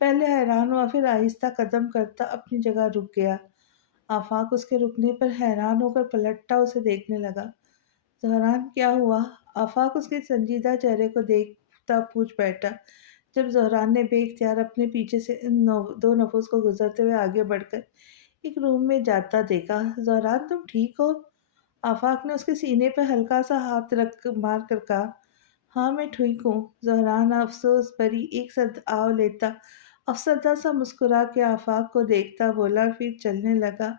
پہلے حیران ہوا، پھر آہستہ قدم کرتا اپنی جگہ رک گیا۔ آفاق اس کے رکنے پر حیران ہو کر پلٹا اسے دیکھنے لگا۔ زہران کیا ہوا؟ آفاق اس کے سنجیدہ چہرے کو دیکھتا پوچھ بیٹھا۔ جب زہران نے بے اختیار اپنے پیچھے سے ان دو نفوس کو گزرتے ہوئے آگے بڑھ کر ایک روم میں جاتا دیکھا۔ زہران تم ٹھیک ہو؟ آفاق نے اس کے سینے پہ ہلکا سا ہاتھ رکھ مار کر کہا۔ ہاں میں ٹھیک ہوں۔ زہران افسوس بھری ایک سد آو لیتا افسردہ سا مسکرا کے آفاق کو دیکھتا بولا، پھر چلنے لگا۔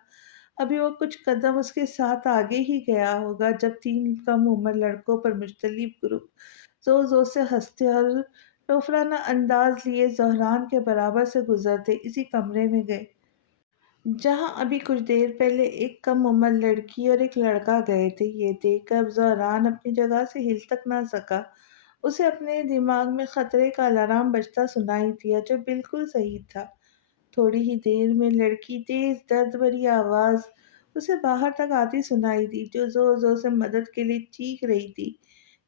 ابھی وہ کچھ قدم اس کے ساتھ آگے ہی گیا ہوگا جب 3 کم عمر لڑکوں پر مشتمل گروپ زور زور سے ہنستے اور ٹوفرانہ انداز لیے زہران کے برابر سے گزرتے اسی کمرے میں گئے جہاں ابھی کچھ دیر پہلے ایک کم عمر لڑکی اور ایک لڑکا گئے تھے۔ یہ دیکھ کر زہران اپنی جگہ سے ہل تک نہ سکا۔ اسے اپنے دماغ میں خطرے کا الارم بجتا سنائی دیا جو بالکل صحیح تھا۔ تھوڑی ہی دیر میں لڑکی تیز درد بھری آواز اسے باہر تک آتی سنائی دی جو زور زور سے مدد کے لیے چیخ رہی تھی۔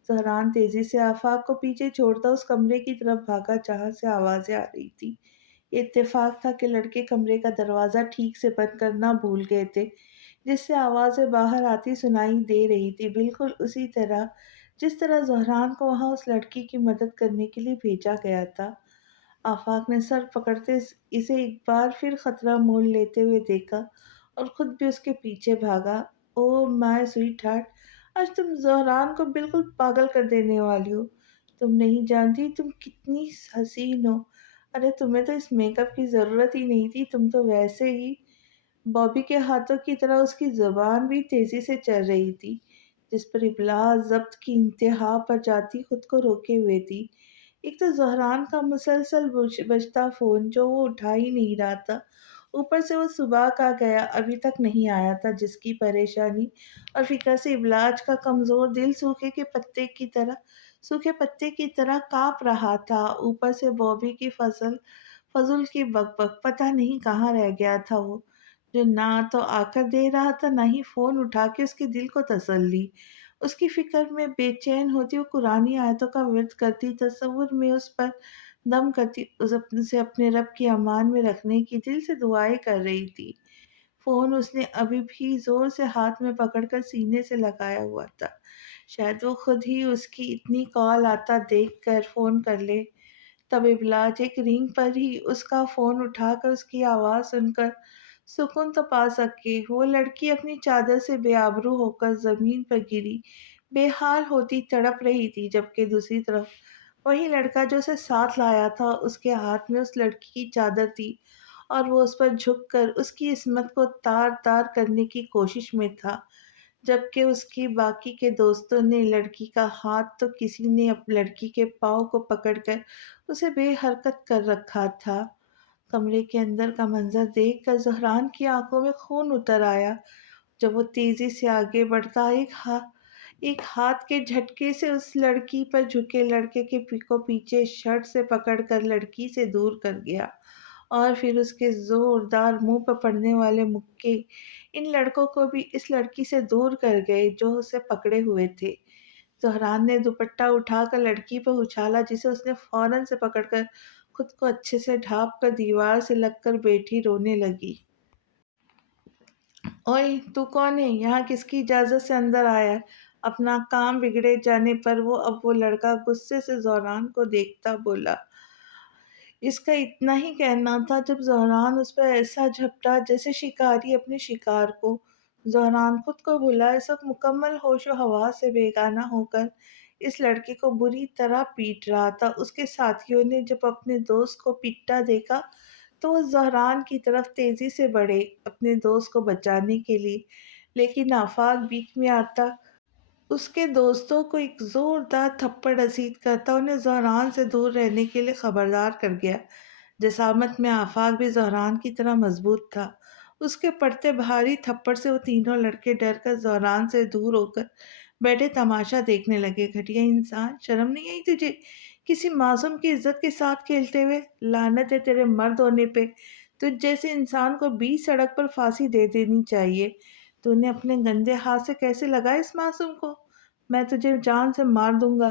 زہران تیزی سے آفاق کو پیچھے چھوڑتا اس کمرے کی طرف بھاگا جہاں سے آوازیں آ رہی تھی۔ یہ اتفاق تھا کہ لڑکے کمرے کا دروازہ ٹھیک سے بند کرنا بھول گئے تھے جس سے آوازیں باہر آتی سنائی دے رہی تھی، بالکل اسی طرح جس طرح زہران کو وہاں اس لڑکی کی مدد کرنے کے لیے بھیجا گیا تھا۔ آفاق نے سر پکڑتے اسے ایک بار پھر خطرہ مول لیتے ہوئے دیکھا اور خود بھی اس کے پیچھے بھاگا۔ او مائی سویٹ ہارٹ، آج تم زہران کو بالکل پاگل کر دینے والی ہو۔ تم نہیں جانتی تم کتنی حسین ہو۔ ارے تمہیں تو اس میک اپ کی ضرورت ہی نہیں تھی، تم تو ویسے ہی۔ بابی کے ہاتھوں کی طرح اس کی زبان بھی تیزی سے چل رہی تھی جس پر ابلا ضبط کی انتہا پر جاتی خود کو روکے ہوئے تھی۔ ایک تو زہران کا مسلسل بجتا فون جو وہ اٹھا ہی نہیں رہا تھا، اوپر سے وہ صبح کا گیا ابھی تک نہیں آیا تھا جس کی پریشانی اور فکر سے ابلاج کا کمزور دل سوکھے پتے کی طرح کانپ رہا تھا۔ اوپر سے بابی کی فضل کی بک بک، پتہ نہیں کہاں رہ گیا تھا وہ، جو نہ تو آ کر دے رہا تھا نہ ہی فون اٹھا کے اس کے دل کو تسلی۔ اس کی فکر میں بے چین ہوتی وہ قرآن آیتوں کا ورد کرتی، تصور میں اس پر دم کرتی، اسے اپنے رب کی امان میں رکھنے کی دل سے دعائیں کر رہی تھی۔ فون اس نے ابھی بھی زور سے ہاتھ میں پکڑ کر سینے سے لگایا ہوا تھا، شاید وہ خود ہی اس کی اتنی کال آتا دیکھ کر فون کر لے۔ تب ابلاج ایک رنگ پر ہی اس کا فون اٹھا کر اس کی آواز سن کر سکون تو پا سکے۔ وہ لڑکی اپنی چادر سے بے آبرو ہو کر زمین پر گری بے حال ہوتی تڑپ رہی تھی، جبکہ دوسری طرف وہی لڑکا جو اسے ساتھ لایا تھا اس کے ہاتھ میں اس لڑکی کی چادر تھی اور وہ اس پر جھک کر اس کی عصمت کو تار تار کرنے کی کوشش میں تھا، جبکہ اس کی باقی کے دوستوں نے لڑکی کا ہاتھ تو کسی نے لڑکی کے پاؤں کو پکڑ کر اسے بے حرکت کر رکھا تھا۔ کمرے کے اندر کا منظر دیکھ کر زہران کی آنکھوں میں خون اتر آیا جب وہ تیزی سے آگے بڑھتا ایک ہاتھ کے جھٹکے سے اس لڑکی پر جھکے لڑکے کے کو پیچھے شرٹ سے پکڑ کر لڑکی سے دور کر گیا اور پھر اس کے زوردار منہ پر پڑنے والے مکے ان لڑکوں کو بھی اس لڑکی سے دور کر گئے جو اسے پکڑے ہوئے تھے۔ زہران نے دوپٹہ اٹھا کر لڑکی پر اچھالا جسے اس نے فوراً سے پکڑ کر خود کو اچھے سے ڈھانپ کر دیوار سے لگ کر بیٹھی رونے لگی۔ اوئے تو کون ہے؟ یہاں کس کی اجازت سے اندر آیا ہے؟ اپنا کام بگڑے جانے پر وہ لڑکا غصے سے زہران کو دیکھتا بولا۔ اس کا اتنا ہی کہنا تھا جب زہران اس پر ایسا جھپٹا جیسے شکاری اپنے شکار کو۔ زہران خود کو بھلا اس وقت مکمل ہوش و حواس سے بیگانہ ہو کر اس لڑکے کو بری طرح پیٹ رہا تھا۔ اس کے ساتھیوں نے جب اپنے دوست کو پیٹتا دیکھا تو وہ زہران کی طرف تیزی سے بڑھے اپنے دوست کو بچانے کے لیے، لیکن آفاق بیچ میں آتا اس کے دوستوں کو ایک زوردار تھپڑ رسید کرتا انہیں زہران سے دور رہنے کے لیے خبردار کر گیا۔ جسامت میں آفاق بھی زہران کی طرح مضبوط تھا۔ اس کے پڑتے بھاری تھپڑ سے وہ تینوں لڑکے ڈر کر زہران سے دور ہو کر بیٹھے تماشا دیکھنے لگے۔ گھٹیا انسان، شرم نہیں آئی تجھے کسی معصوم کی عزت کے ساتھ کھیلتے ہوئے؟ لعنت ہے تیرے مرد ہونے پہ، تجھ جیسے انسان کو بیچ سڑک پر پھانسی دے دینی چاہیے۔ تو نے اپنے گندے ہاتھ سے کیسے لگا اس معصوم کو؟ میں تجھے جان سے مار دوں گا۔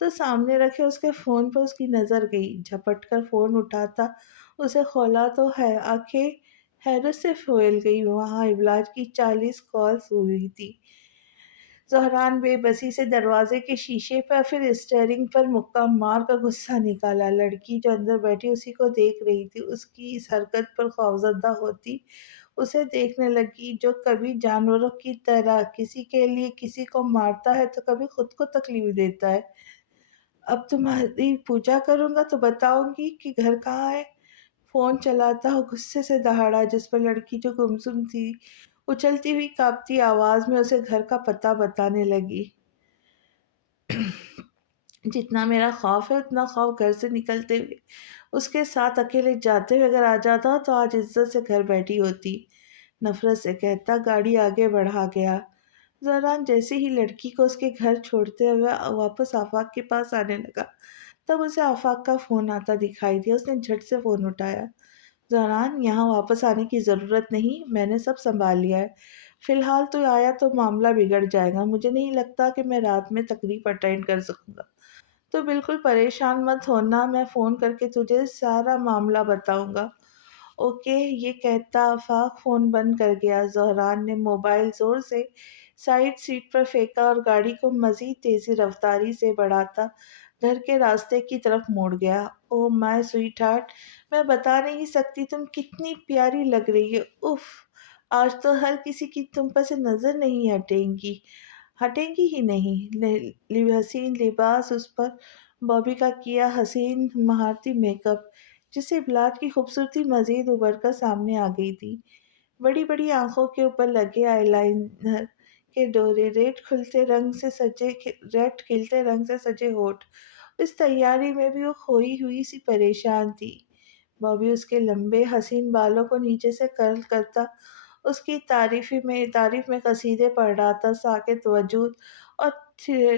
تو سامنے رکھے اس کے فون پر اس کی نظر گئی، جھپٹ کر فون اٹھاتا اسے کھولا تو ہے آنکھیں حیرت سے پھول گئی، وہاں ابلاج کی 40 کالز ہوئی تھی۔ زہران بے بسی سے دروازے کے شیشے پر پھر اسٹیئرنگ پر مکہ مار کر غصہ نکالا۔ لڑکی جو اندر بیٹھی اسی کو دیکھ رہی تھی، اس کی اس حرکت پر خوفزدہ ہوتی اسے دیکھنے لگی جو کبھی جانوروں کی طرح کسی کے لیے کسی کو مارتا ہے تو کبھی خود کو تکلیف دیتا ہے۔ اب تمہاری پوجا کروں گا تو بتاؤں گی کہ گھر کہاں ہے؟ فون چلاتا ہو غصے سے دہاڑا، جس پر لڑکی جو گمسم تھی اچھلتی ہوئی کانپتی آواز میں اسے گھر کا پتہ بتانے لگی۔ جتنا میرا خوف ہے اتنا خوف گھر سے نکلتے ہوئے اس کے ساتھ اکیلے جاتے ہوئے اگر آ جاتا تو آج عزت سے گھر بیٹھی ہوتی، نفرت سے کہتا۔ گاڑی آگے بڑھا گیا۔ زہران جیسے ہی لڑکی کو اس کے گھر چھوڑتے ہوئے واپس آفاق کے پاس آنے لگا، تب اسے آفاق کا فون آتا دکھائی دیا۔ اس نے جھٹ سے فون اٹھایا۔ زہران، یہاں واپس آنے کی ضرورت نہیں، میں نے سب سنبھال لیا ہے۔ فی الحال تو آیا تو معاملہ بگڑ جائے گا، مجھے نہیں لگتا کہ میں رات میں تقریب اٹینڈ کر سکوں گا۔ تو بالکل پریشان مت ہونا، میں فون کر کے تجھے سارا معاملہ بتاؤں گا۔ اوکے، یہ کہتا آفاق فون بند کر گیا۔ زہران نے موبائل زور سے سائیڈ سیٹ پر پھینکا اور گاڑی کو مزید تیزی رفتاری سے بڑھاتا گھر کے راستے کی طرف موڑ گیا۔ او مائی سویٹ ہارٹ، میں بتا نہیں سکتی تم کتنی پیاری لگ رہی ہے، اف، آج تو ہر کسی کی تم پر سے نظر نہیں ہٹیں گی ہی نہیں۔ حسین لباس اس پر، بابی کا کیا حسین مہارتی میک اپ، جس سے بلاٹ کی خوبصورتی مزید ابھر کر سامنے آ گئی تھی۔ بڑی بڑی آنکھوں کے اوپر لگے آئی لائنر کے ڈورے، ریڈ کھلتے رنگ سے سجے ہونٹ، اس تیاری میں بھی وہ کھوئی ہوئی سی پریشان تھی۔ بابی اس کے لمبے حسین بالوں کو نیچے سے کرل کرتا اس کی تعریف میں قصیدے پڑھ رہا تھا۔ ساکت وجود اور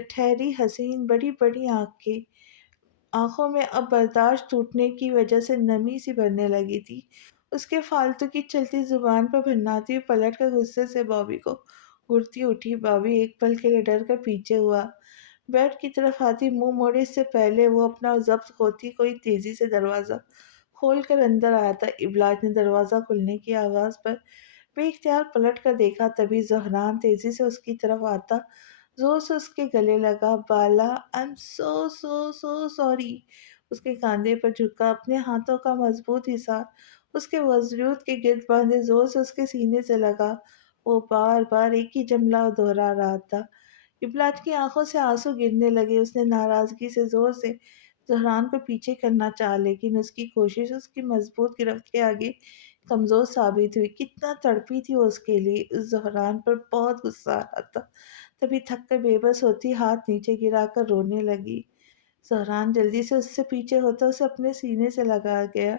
ٹھہری حسین بڑی بڑی آنکھوں میں اب برداشت ٹوٹنے کی وجہ سے نمی سی بھرنے لگی تھی۔ اس کے فالتو کی چلتی زبان پر بھناتی ہوئی پلٹ کر غصے سے بابی کو گھورتی اٹھی۔ بابی ایک پل کے لیے ڈر کر پیچھے ہوا، بیڈ کی طرف آتی منہ موڑے، اس سے پہلے وہ اپنا ضبط کھوتی کوئی تیزی سے دروازہ کھول کر اندر آیا تھا۔ ابلاج نے دروازہ کھلنے کی آواز پر بے اختیار پلٹ کر دیکھا، تبھی زہران تیزی سے اس کی طرف آتا زور سے اس کے گلے لگا۔ بالا، I am so so so sorry. اس کے کاندھے پر جھکا، اپنے ہاتھوں کا مضبوط حصار اس کے وجود کے گرد باندھے زور سے اس کے سینے سے لگا۔ وہ بار بار ایک ہی جملہ دہرا رہا تھا۔ ابلاج کی آنکھوں سے آنسو گرنے لگے۔ اس نے ناراضگی سے زور سے زہران کو پیچھے کرنا چاہا، لیکن اس کی کوشش اس کی مضبوط گرفت کے آگے کمزور ثابت ہوئی۔ کتنا تڑپی تھی وہ اس کے لیے، اس زہران پر بہت غصہ آ رہا تھا۔ تبھی تھک کر بے بس ہوتی ہاتھ نیچے گرا کر رونے لگی۔ زہران جلدی سے اس سے پیچھے ہوتا اسے اپنے سینے سے لگا گیا۔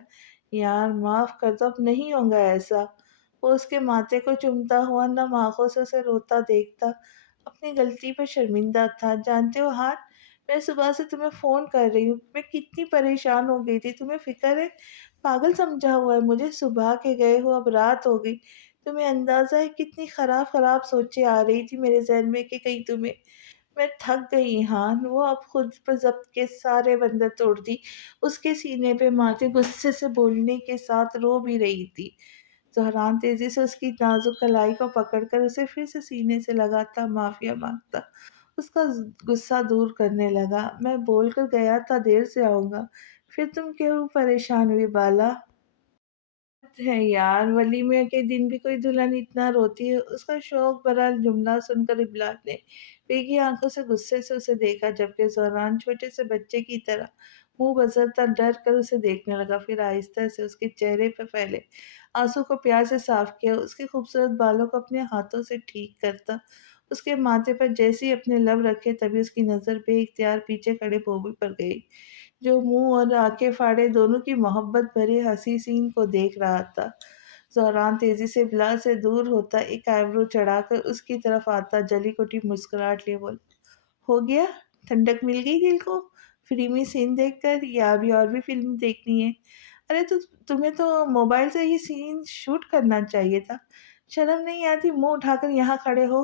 یار معاف کر دو، اب نہیں ہوگا ایسا۔ وہ اس کے ماتھے کو چومتا ہوا نم آنکھوں سے اسے روتا دیکھتا اپنی غلطی پر شرمندہ تھا۔ جانتے ہو ہاں، میں صبح سے تمہیں فون کر رہی ہوں، میں کتنی پریشان ہو گئی تھی، تمہیں فکر ہے؟ پاگل سمجھا ہوا ہے مجھے، صبح کے گئے ہو اب رات ہو گئی۔ تمہیں اندازہ ہے کتنی خراب خراب سوچیں آ رہی تھی میرے ذہن میں کہ کہیں تمہیں، میں تھک گئی ہاں۔ وہ اب خود پر ضبط کے سارے بندر توڑتی اس کے سینے پہ مارتی غصے سے بولنے کے ساتھ رو بھی رہی تھی۔ زہران تیزی سے اس کی نازک کلائی کو پکڑ کر اسے پھر سے سینے سے لگاتا معافیا مانگتا اس کا غصہ دور کرنے لگا۔ میں بول کر گیا تھا دیر سے آؤں گا، پھر تم کیوں پریشان ہوئی بالا؟ ہے یار، ولیمے کے دن بھی کوئی دلہن اتنا روتی ہے؟ اس کا شوق بھرا جملہ سن کر ابلاج نے بھیگی آنکھوں سے غصے سے اسے دیکھا، جبکہ زہران چھوٹے سے بچے کی طرح منہ بزرتا ڈر کر اسے دیکھنے لگا۔ پھر آہستہ سے اس کے چہرے پہ پھیلے آنسو کو پیار سے صاف کیا، اس کے خوبصورت بالوں کو اپنے ہاتھوں سے ٹھیک کرتا اس کے ماتھے پر جیسے ہی اپنے لب رکھے، تبھی اس کی نظر بے اختیار پیچھے کھڑے بوبی پر گئی، جو منہ اور آنکھیں پھاڑے دونوں کی محبت بھرے ہنسی سین کو دیکھ رہا تھا۔ زہران تیزی سے بلا سے دور ہوتا ایک آئیبرو چڑھا کر اس کی طرف آتا جلی کٹی مسکراہٹ لیے بولا، ہو گیا؟ ٹھنڈک مل گئی دل کو فلمی سین دیکھ کر، یا ابھی اور بھی فلم دیکھنی ہے؟ ارے تو تمہیں تو موبائل سے یہ سین شوٹ کرنا چاہیے تھا، شرم نہیں آتی؟ منہ اٹھا کر یہاں کھڑے ہو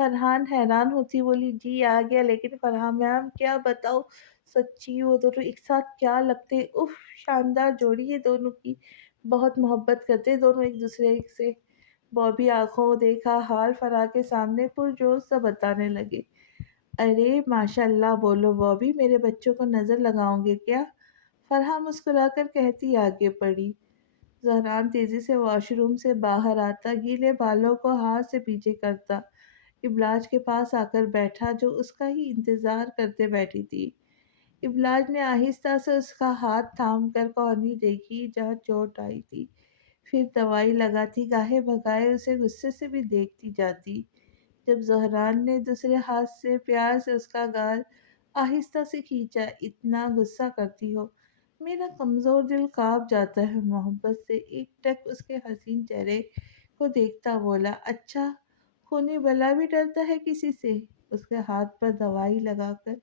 فرحان حیران ہوتی بولی جی آ گیا، لیکن فرحان میم کیا بتاؤ، سچی وہ دونوں ایک ساتھ کیا لگتے، اف شاندار جوڑی ہے دونوں کی، بہت محبت کرتے دونوں ایک دوسرے سے۔ بابی آنکھوں دیکھا حال فرح کے سامنے پرجوش سا بتانے لگے، ارے ماشاء اللہ بولو بابی، میرے بچوں کو نظر لگاؤں گے کیا؟ فرحہ مسکرا کر کہتی آگے پڑی۔ زہران تیزی سے واش روم سے باہر آتا، گیلے بالوں کو ہاتھ سے پیچھے کرتا ابلاج کے پاس آ کر بیٹھا جو اس کا ہی انتظار کرتے بیٹھی تھی۔ ابلاج نے آہستہ سے اس کا ہاتھ تھام کر کہانی دیکھی جہاں چوٹ آئی تھی، پھر دوائی لگاتی، گاہے بگائے اسے غصے سے بھی دیکھتی جاتی۔ جب زہران نے دوسرے ہاتھ سے پیار سے اس کا گال آہستہ سے کھینچا، اتنا غصہ کرتی ہو، میرا کمزور دل کانپ جاتا ہے محبت سے، ایک ٹک اس کے حسین چہرے کو دیکھتا بولا، اچھا خونی بلا بھی ڈرتا ہے کسی سے؟ اس کے ہاتھ پر دوائی لگا کر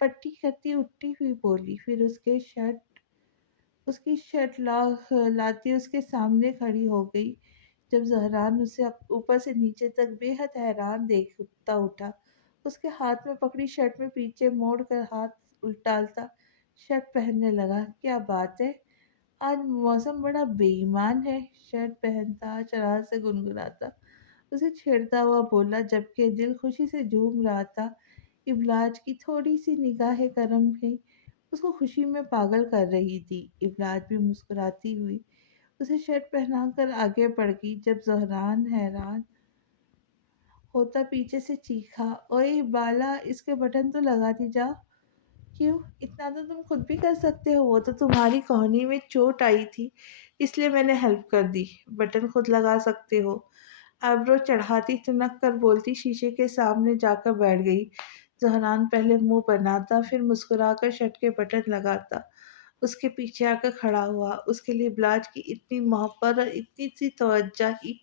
پٹی کرتی اٹھتی ہوئی بولی، پھر اس کی شرٹ لاتی اس کے سامنے کھڑی ہو گئی۔ جب زہران اسے اوپر سے نیچے تک بے حد حیران دیکھتا اٹھا، اس کے ہاتھ میں پکڑی شرٹ میں پیچھے موڑ کر ہاتھ الٹالتا شرٹ پہننے لگا، کیا بات ہے آج موسم بڑا بے ایمان ہے، شرٹ پہنتا چراغ سے گنگناتا اسے چھیڑتا ہوا بولا، جبکہ دل خوشی سے جھوم رہا تھا۔ ابلاج کی تھوڑی سی نگاہ کرم بھی اس کو خوشی میں پاگل کر رہی تھی۔ ابلاج بھی مسکراتی ہوئی اسے شرٹ پہنا کر آگے بڑھ گئی، جب زہران حیران ہوتا پیچھے سے چیخا، اوئے بالا اس کے بٹن تو لگا دی جا، کیوں اتنا تو تم خود بھی کر سکتے ہو، وہ تو تمہاری کہانی میں چوٹ آئی تھی اس لیے میں نے ہیلپ کر دی، بٹن خود لگا سکتے ہو۔ آئبرو چڑھاتی تنک کر بولتی شیشے کے سامنے جا کر بیٹھ گئی۔ زہران پہلے منہ بناتا پھر مسکرا کر شرٹ کے بٹن لگاتا اس کے پیچھے آ کر کھڑا ہوا۔ اس کے لیے بلاج کی اتنی محبت اور اتنی سی توجہ ہی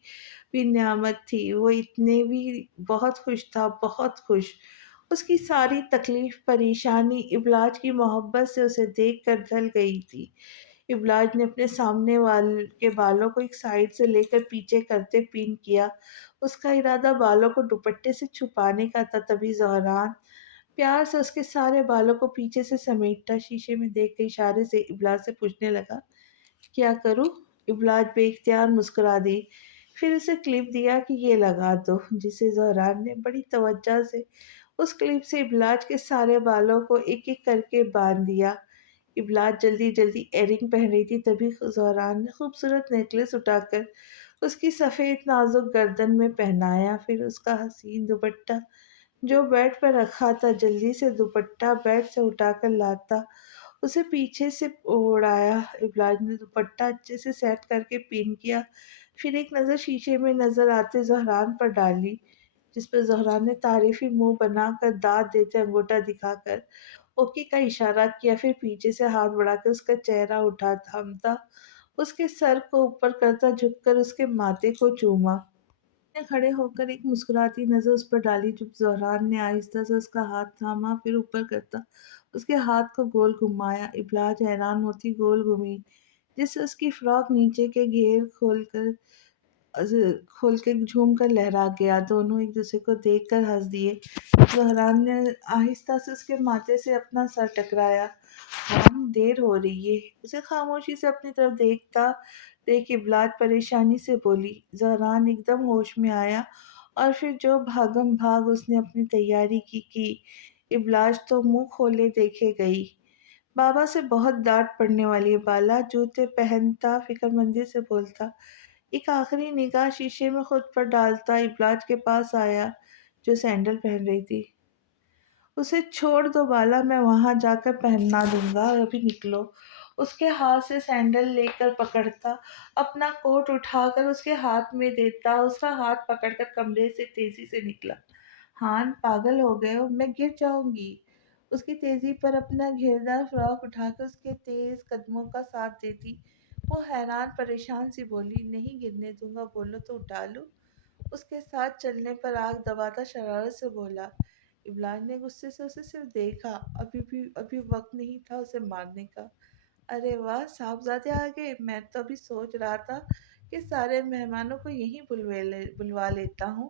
بھی نعمت تھی، وہ اتنے بھی بہت خوش تھا، بہت خوش۔ اس کی ساری تکلیف پریشانی ابلاج کی محبت سے اسے دیکھ کر ڈھل گئی تھی۔ ابلاج نے اپنے سامنے کے بالوں کو ایک سائیڈ سے لے کر پیچھے کرتے پین کیا، اس کا ارادہ بالوں کو دوپٹے سے چھپانے کا تھا، تبھی زہران پیار سے اس کے سارے بالوں کو پیچھے سے سمیٹتا شیشے میں دیکھ کے اشارے سے ابلاج سے پوچھنے لگا، کیا کروں؟ ابلاج بے اختیار مسکرا دی، پھر اسے کلپ دیا کہ یہ لگا دو، جسے زہران نے بڑی توجہ سے اس کلپ سے ابلاج کے سارے بالوں کو ایک ایک کر کے باندھ دیا۔ ابلاج جلدی جلدی ایئرنگ پہن رہی تھی، تبھی زہران نے خوبصورت نیکلس اٹھا کر اس کی سفید نازک گردن میں پہنایا، پھر اس کا حسین دوپٹہ جو بیڈ پر رکھا تھا جلدی سے دوپٹہ بیڈ سے اٹھا کر لاتا اسے پیچھے سے اوڑھایا۔ ابلاج نے دوپٹہ اچھے سے سیٹ کر کے پین کیا، پھر ایک نظر شیشے میں نظر آتے زہران پر ڈالی، جس پر زہران نے تعریفی منہ بنا کر دانت دیتے انگوٹھا دکھا کر اوکے کا اشارہ کیا، پھر پیچھے سے ہاتھ بڑھا کے اس کا چہرہ اٹھا تھامتا اس کے سر کو اوپر کرتا، جھک کر اس کے ماتھے کو چوما۔ نے کھڑے ہو کر ایک مسکراتی نظر اس پر ڈالی، جب زہران نے آہستہ سے اس کا ہاتھ تھاما پھر اوپر کرتا اس کے ہاتھ کو گول گھمایا۔ ابلاج حیران ہوتی گول گھمی، جس سے اس کی فراک نیچے کے گھیر کھول کے جھوم کر لہرا گیا۔ دونوں ایک دوسرے کو دیکھ کر ہنس دیے۔ زہران نے آہستہ سے اس کے ماتھے سے اپنا سر ٹکرایا، ہم دیر ہو رہی ہے، اسے خاموشی سے اپنی طرف دیکھتا دیکھ ابلاج پریشانی سے بولی۔ زہران ایک دم ہوش میں آیا اور پھر جو بھاگم بھاگ اس نے اپنی تیاری کی ابلاج تو منہ کھولے دیکھے گئی۔ بابا سے بہت ڈانٹ پڑنے والی ہے بالا، جوتے پہنتا فکر مندی سے بولتا، ایک آخری نگاہ شیشے میں خود پر ڈالتا ابلاج کے پاس آیا جو سینڈل پہن رہی تھی، اسے چھوڑ دو بالا، میں وہاں جا کر پہنا دوں گا، ابھی نکلو۔ اس کے ہاتھ سے سینڈل لے کر پکڑتا، اپنا کوٹ اٹھا کر اس کے ہاتھ میں دیتا، اس کا ہاتھ پکڑ کر کمرے سے تیزی سے نکلا۔ ہان پاگل ہو گئے ہو، میں گر جاؤں گی۔ اس کی تیزی پر اپنا گھیردار فراک اٹھا کر اس کے تیز قدموں کا ساتھ دیتی وہ حیران پریشان سی بولی، نہیں گرنے دوں گا، بولو تو اٹھا لوں۔ اس کے ساتھ چلنے پر آنکھ دباتا شرارت سے بولا۔ ابلاج نے غصے سے اسے صرف دیکھا، ابھی وقت نہیں تھا اسے مارنے کا۔ ارے واہ صاحبزادے آ گئے، میں تو ابھی سوچ رہا تھا کہ سارے مہمانوں کو یہیں بلوا لیتا ہوں،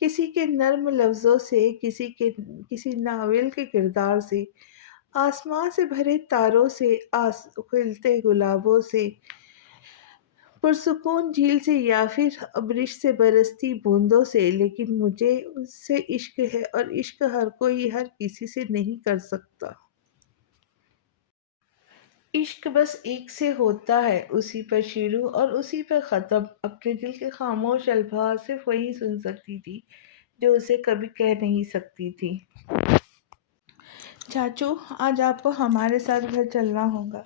کسی کے نرم لفظوں سے، کسی ناول کے کردار سے، آسمان سے بھرے تاروں سے، کھلتے گلابوں سے، پرسکون جھیل سے، یا پھر ابرش سے برستی بوندوں سے، لیکن مجھے اس سے عشق ہے، اور عشق ہر کوئی ہر کسی سے نہیں کر سکتا۔ عشق بس ایک سے ہوتا ہے، اسی پر شروع اور اسی پر ختم۔ اپنے دل کے خاموش الفاظ صرف وہی سن سکتی تھی جو اسے کبھی کہہ نہیں سکتی تھی۔ چاچو، آج آپ کو ہمارے ساتھ گھر چلنا ہوگا۔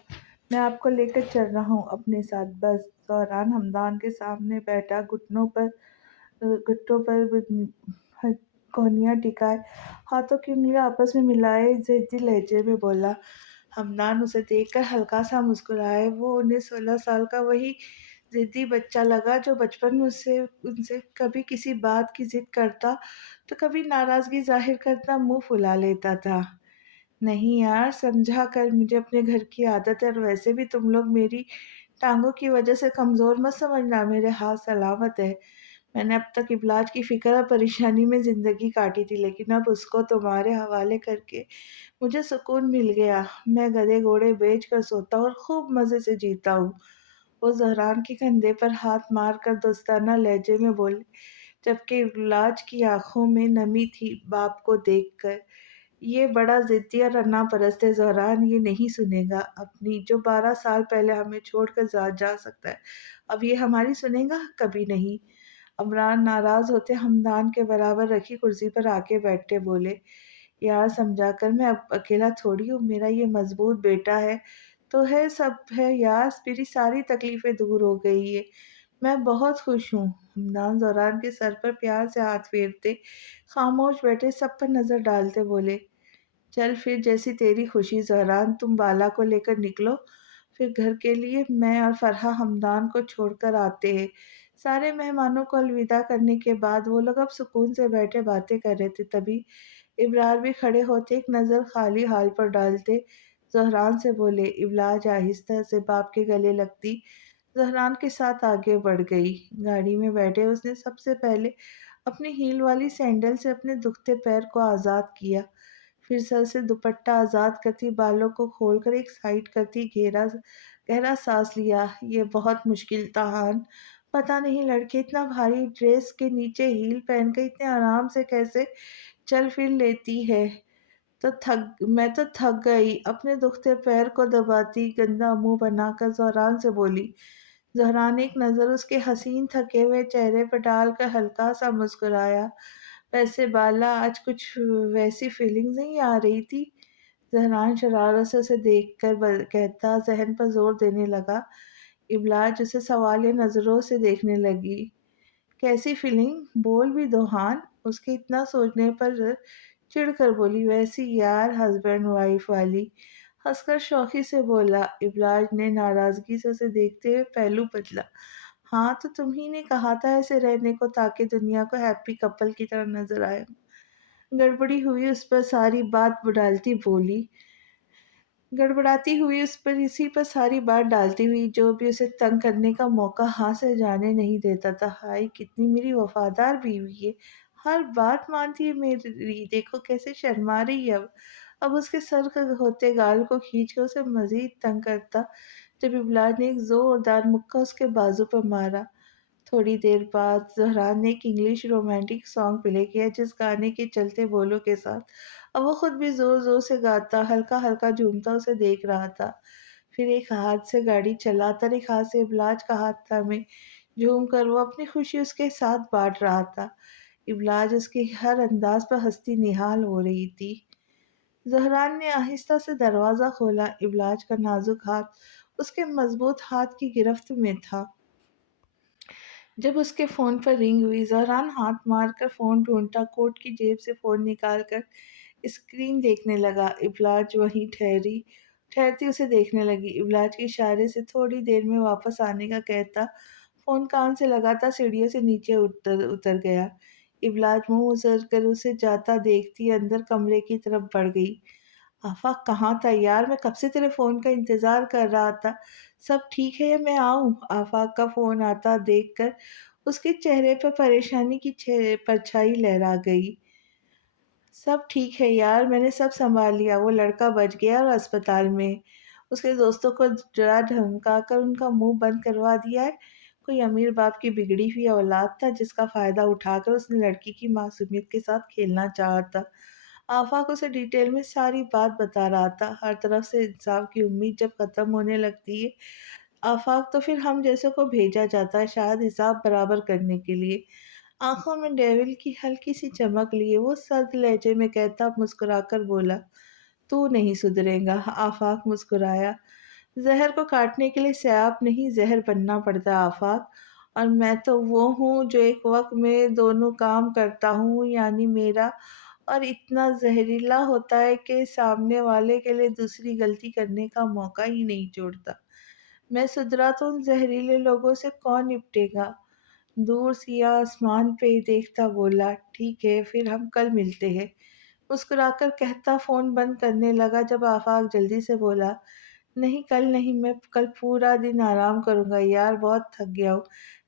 میں آپ کو لے کر چل رہا ہوں اپنے ساتھ بس۔ زہران حمدان کے سامنے بیٹھا، گھٹنوں پر کونیاں ٹکائے، ہاتھوں کی انگلیاں آپس میں ملائے، ضدی لہجے میں بولا۔ حمدان اسے دیکھ کر ہلکا سا مسکرائے۔ وہ 19-16 سال کا وہی ضدی بچہ لگا جو بچپن میں ان سے کبھی کسی بات کی ضد کرتا تو کبھی ناراضگی ظاہر کرتا منہ پھلا لیتا تھا۔ نہیں یار، سمجھا کر، مجھے اپنے گھر کی عادت ہے، اور ویسے بھی تم لوگ میری ٹانگوں کی وجہ سے کمزور مت سمجھنا، میرے ہاتھ سلامت ہے۔ میں نے اب تک ابلاج کی فکر اور پریشانی میں زندگی کاٹی تھی، لیکن اب اس کو تمہارے حوالے کر کے مجھے سکون مل گیا۔ میں گدھے گھوڑے بیچ کر سوتا ہوں اور خوب مزے سے جیتا ہوں۔ وہ زہران کے کندھے پر ہاتھ مار کر دوستانہ لہجے میں بولے، جبکہ ابلاج کی آنکھوں میں نمی تھی باپ کو دیکھ کر۔ یہ بڑا ضدی اور انا پرست ہے زہران، یہ نہیں سنے گا اپنی، جو 12 سال پہلے ہمیں چھوڑ کر جا سکتا ہے، اب یہ ہماری سنے گا؟ کبھی نہیں۔ عمران ناراض ہوتے حمدان کے برابر رکھی کرسی پر آ کے بیٹھے، بولے، یار سمجھا کر، میں اب اکیلا تھوڑی ہوں، میرا یہ مضبوط بیٹا ہے تو ہے، سب ہے یار، میری ساری تکلیفیں دور ہو گئی ہے، میں بہت خوش ہوں۔ حمدان زہران کے سر پر پیار سے ہاتھ پھیرتے، خاموش بیٹھے، سب پر نظر ڈالتے بولے، چل پھر، جیسی تیری خوشی زہران، تم بالا کو لے کر نکلو پھر گھر کے لیے، میں اور فرحہ حمدان کو چھوڑ کر آتے ہیں۔ سارے مہمانوں کو الوداع کرنے کے بعد وہ لوگ اب سکون سے بیٹھے باتیں کر رہے تھے، تبھی ابرار بھی کھڑے ہوتے، ایک نظر خالی حال پر ڈالتے، زہران سے بولے۔ ابلاج آہستہ سے باپ کے گلے لگتی زہران کے ساتھ آگے بڑھ گئی۔ گاڑی میں بیٹھے اس نے سب سے پہلے اپنی ہیل والی سینڈل سے اپنے دکھتے پیر کو آزاد کیا، پھر سر سے دوپٹہ آزاد کرتی بالوں کو کھول کر ایک سائیڈ کرتی گہرا سانس لیا۔ یہ بہت مشکل تھا ہان، پتہ نہیں لڑکے اتنا بھاری ڈریس کے نیچے ہیل پہن کر اتنے آرام سے کیسے چل پھر لیتی ہے، میں تو تھک گئی۔ اپنے دکھتے پیر کو دباتی گندا منہ بنا کر زہران سے بولی۔ زہران ایک نظر اس کے حسین تھکے ہوئے چہرے پر ڈال کر ہلکا سا مسکرایا۔ ویسے بالا، آج کچھ ویسی فیلنگز نہیں آ رہی تھی؟ زہران شرارت سے اسے دیکھ کر کہتا، ذہن پر زور دینے لگا۔ ابلاج اسے سوالیہ نظروں سے دیکھنے لگی۔ کیسی فیلنگ؟ بول بھی دو ہان۔ اس کے اتنا سوچنے پر چڑ کر بولی، ویسی یار، ہسبینڈ وائف والی۔ ہنس کر شوخی سے بولا۔ ابلاج نے ناراضگی سے اسے دیکھتے ہوئے پہلو بدلا۔ ہاں تو تم ہی نے کہا تھا ایسے رہنے کو، تاکہ دنیا کو ہیپی کپل کی طرح نظر آئے۔ گڑبڑی ہوئی اس پر ساری بات ڈالتی بولی، گڑبڑاتی ہوئی اس پر اسی پر ساری بات ڈالتی ہوئی، جو بھی اسے تنگ کرنے کا موقع ہاتھ سے جانے نہیں دیتا تھا۔ ہائے کتنی میری وفادار بیوی ہے، ہر بات مانتی ہے میری، دیکھو کیسے شرما رہی ہے۔ اب اس کے سر ہوتے گال کو کھینچ کے اسے مزید تنگ کرتا، جب ابلاج نے ایک زوردار مکہ اس کے بازو پر مارا۔ تھوڑی دیر بعد زہران نے ایک انگلش رومانٹک سانگ پلے کیا، جس گانے کے چلتے بولوں کے ساتھ اب وہ خود بھی زور زور سے گاتا، ہلکا ہلکا جھومتا اسے دیکھ رہا تھا۔ پھر ایک ہاتھ سے گاڑی چلاتا اور ایک ہاتھ سے ابلاج کا ہاتھ تھامے جھوم کر وہ اپنی خوشی اس کے ساتھ بانٹ رہا تھا۔ ابلاج اس کے ہر انداز پر ہستی نہال ہو رہی تھی۔ زہران نے آہستہ سے دروازہ کھولا۔ ابلاج کا نازک ہاتھ اس کے مضبوط ہاتھ کی گرفت میں تھا۔ جب اس کے فون پر رنگ ہوئی، زہران ہاتھ مار کر فون ڈھونڈتا، کوٹ کی جیب سے فون نکال کر اسکرین دیکھنے لگا۔ ابلاج وہیں ٹھہرتی اسے دیکھنے لگی۔ ابلاج کے اشارے سے تھوڑی دیر میں واپس آنے کا کہتا، فون کان سے لگاتا سیڑھیوں سے نیچے اتر گیا۔ ابلاج منہ موڑ کر اسے جاتا دیکھتی اندر کمرے کی طرف بڑھ گئی۔ آفاق کہاں تھا یار، میں کب سے تیرے فون کا انتظار کر رہا تھا، سب ٹھیک ہے یا میں آؤں؟ آفاق کا فون آتا دیکھ کر اس کے چہرے پر پریشانی کی پرچھائی لہرا گئی۔ سب ٹھیک ہے یار، میں نے سب سنبھال لیا، وہ لڑکا بچ گیا اور اسپتال میں۔ اس کے دوستوں کو ڈرا دھمکا کر ان کا منہ بند کروا دیا ہے۔ کوئی امیر باپ کی بگڑی ہوئی اولاد تھا جس کا فائدہ اٹھا کر اس نے لڑکی کی معصومیت کے ساتھ کھیلنا چاہا تھا۔ آفاق اسے ڈیٹیل میں ساری بات بتا رہا تھا۔ ہر طرف سے انصاف کی امید جب ختم ہونے لگتی ہے آفاق، تو پھر ہم جیسے کو بھیجا جاتا ہے شاید حساب برابر کرنے کے لیے۔ آنکھوں میں ڈیول کی ہلکی سی چمک لیے وہ سرد لہجے میں کہتا مسکرا کر بولا، تو نہیں سدھرے گا۔ آفاق مسکرایا۔ زہر کو کاٹنے کے لیے سیاب نہیں، زہر بننا پڑتا ہے آفاق، اور میں تو وہ ہوں جو ایک وقت میں دونوں کام کرتا ہوں، یعنی میرا اور اتنا زہریلا ہوتا ہے کہ سامنے والے کے لیے دوسری غلطی کرنے کا موقع ہی نہیں چھوڑتا۔ میں سدھرا تو ان زہریلے لوگوں سے کون نپٹے گا؟ دور سیاہ آسمان پہ دیکھتا بولا، ٹھیک ہے پھر ہم کل ملتے ہیں۔ مسکرا کر کہتا فون بند کرنے لگا جب آفاق جلدی سے بولا، نہیں کل نہیں، میں کل پورا دن آرام کروں گا یار، بہت تھک گیا ہوں۔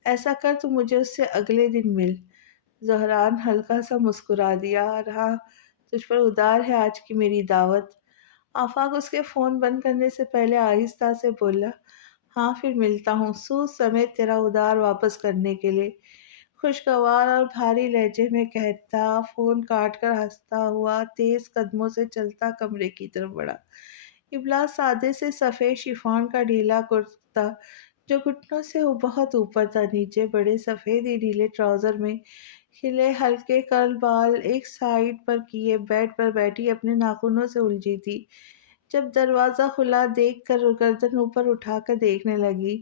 ایسا کر تو مجھے اس سے اگلے دن مل۔ زہران ہلکا سا مسکرا دیا، اور ہاں تجھ پر ادار ہے آج کی میری دعوت۔ آفاق اس کے فون بند کرنے سے پہلے آہستہ سے بولا، ہاں پھر ملتا ہوں، سود سمیت تیرا ادار واپس کرنے کے لیے۔ خوشگوار اور بھاری لہجے میں کہتا فون کاٹ کر ہنستا ہوا تیز قدموں سے چلتا کمرے کی طرف بڑھا۔ ابلا سادے سے سفید شفان کا ڈھیلا کرتا جو گھٹنوں سے بہت اوپر تھا، نیچے بڑے سفید ہی ڈھیلے ٹراؤزر میں کھلے ہلکے کرل بال ایک سائیڈ پر کیے بیڈ پر بیٹھی اپنے ناخنوں سے الجھی تھی۔ جب دروازہ کھلا دیکھ کر گردن اوپر اٹھا کر دیکھنے لگی،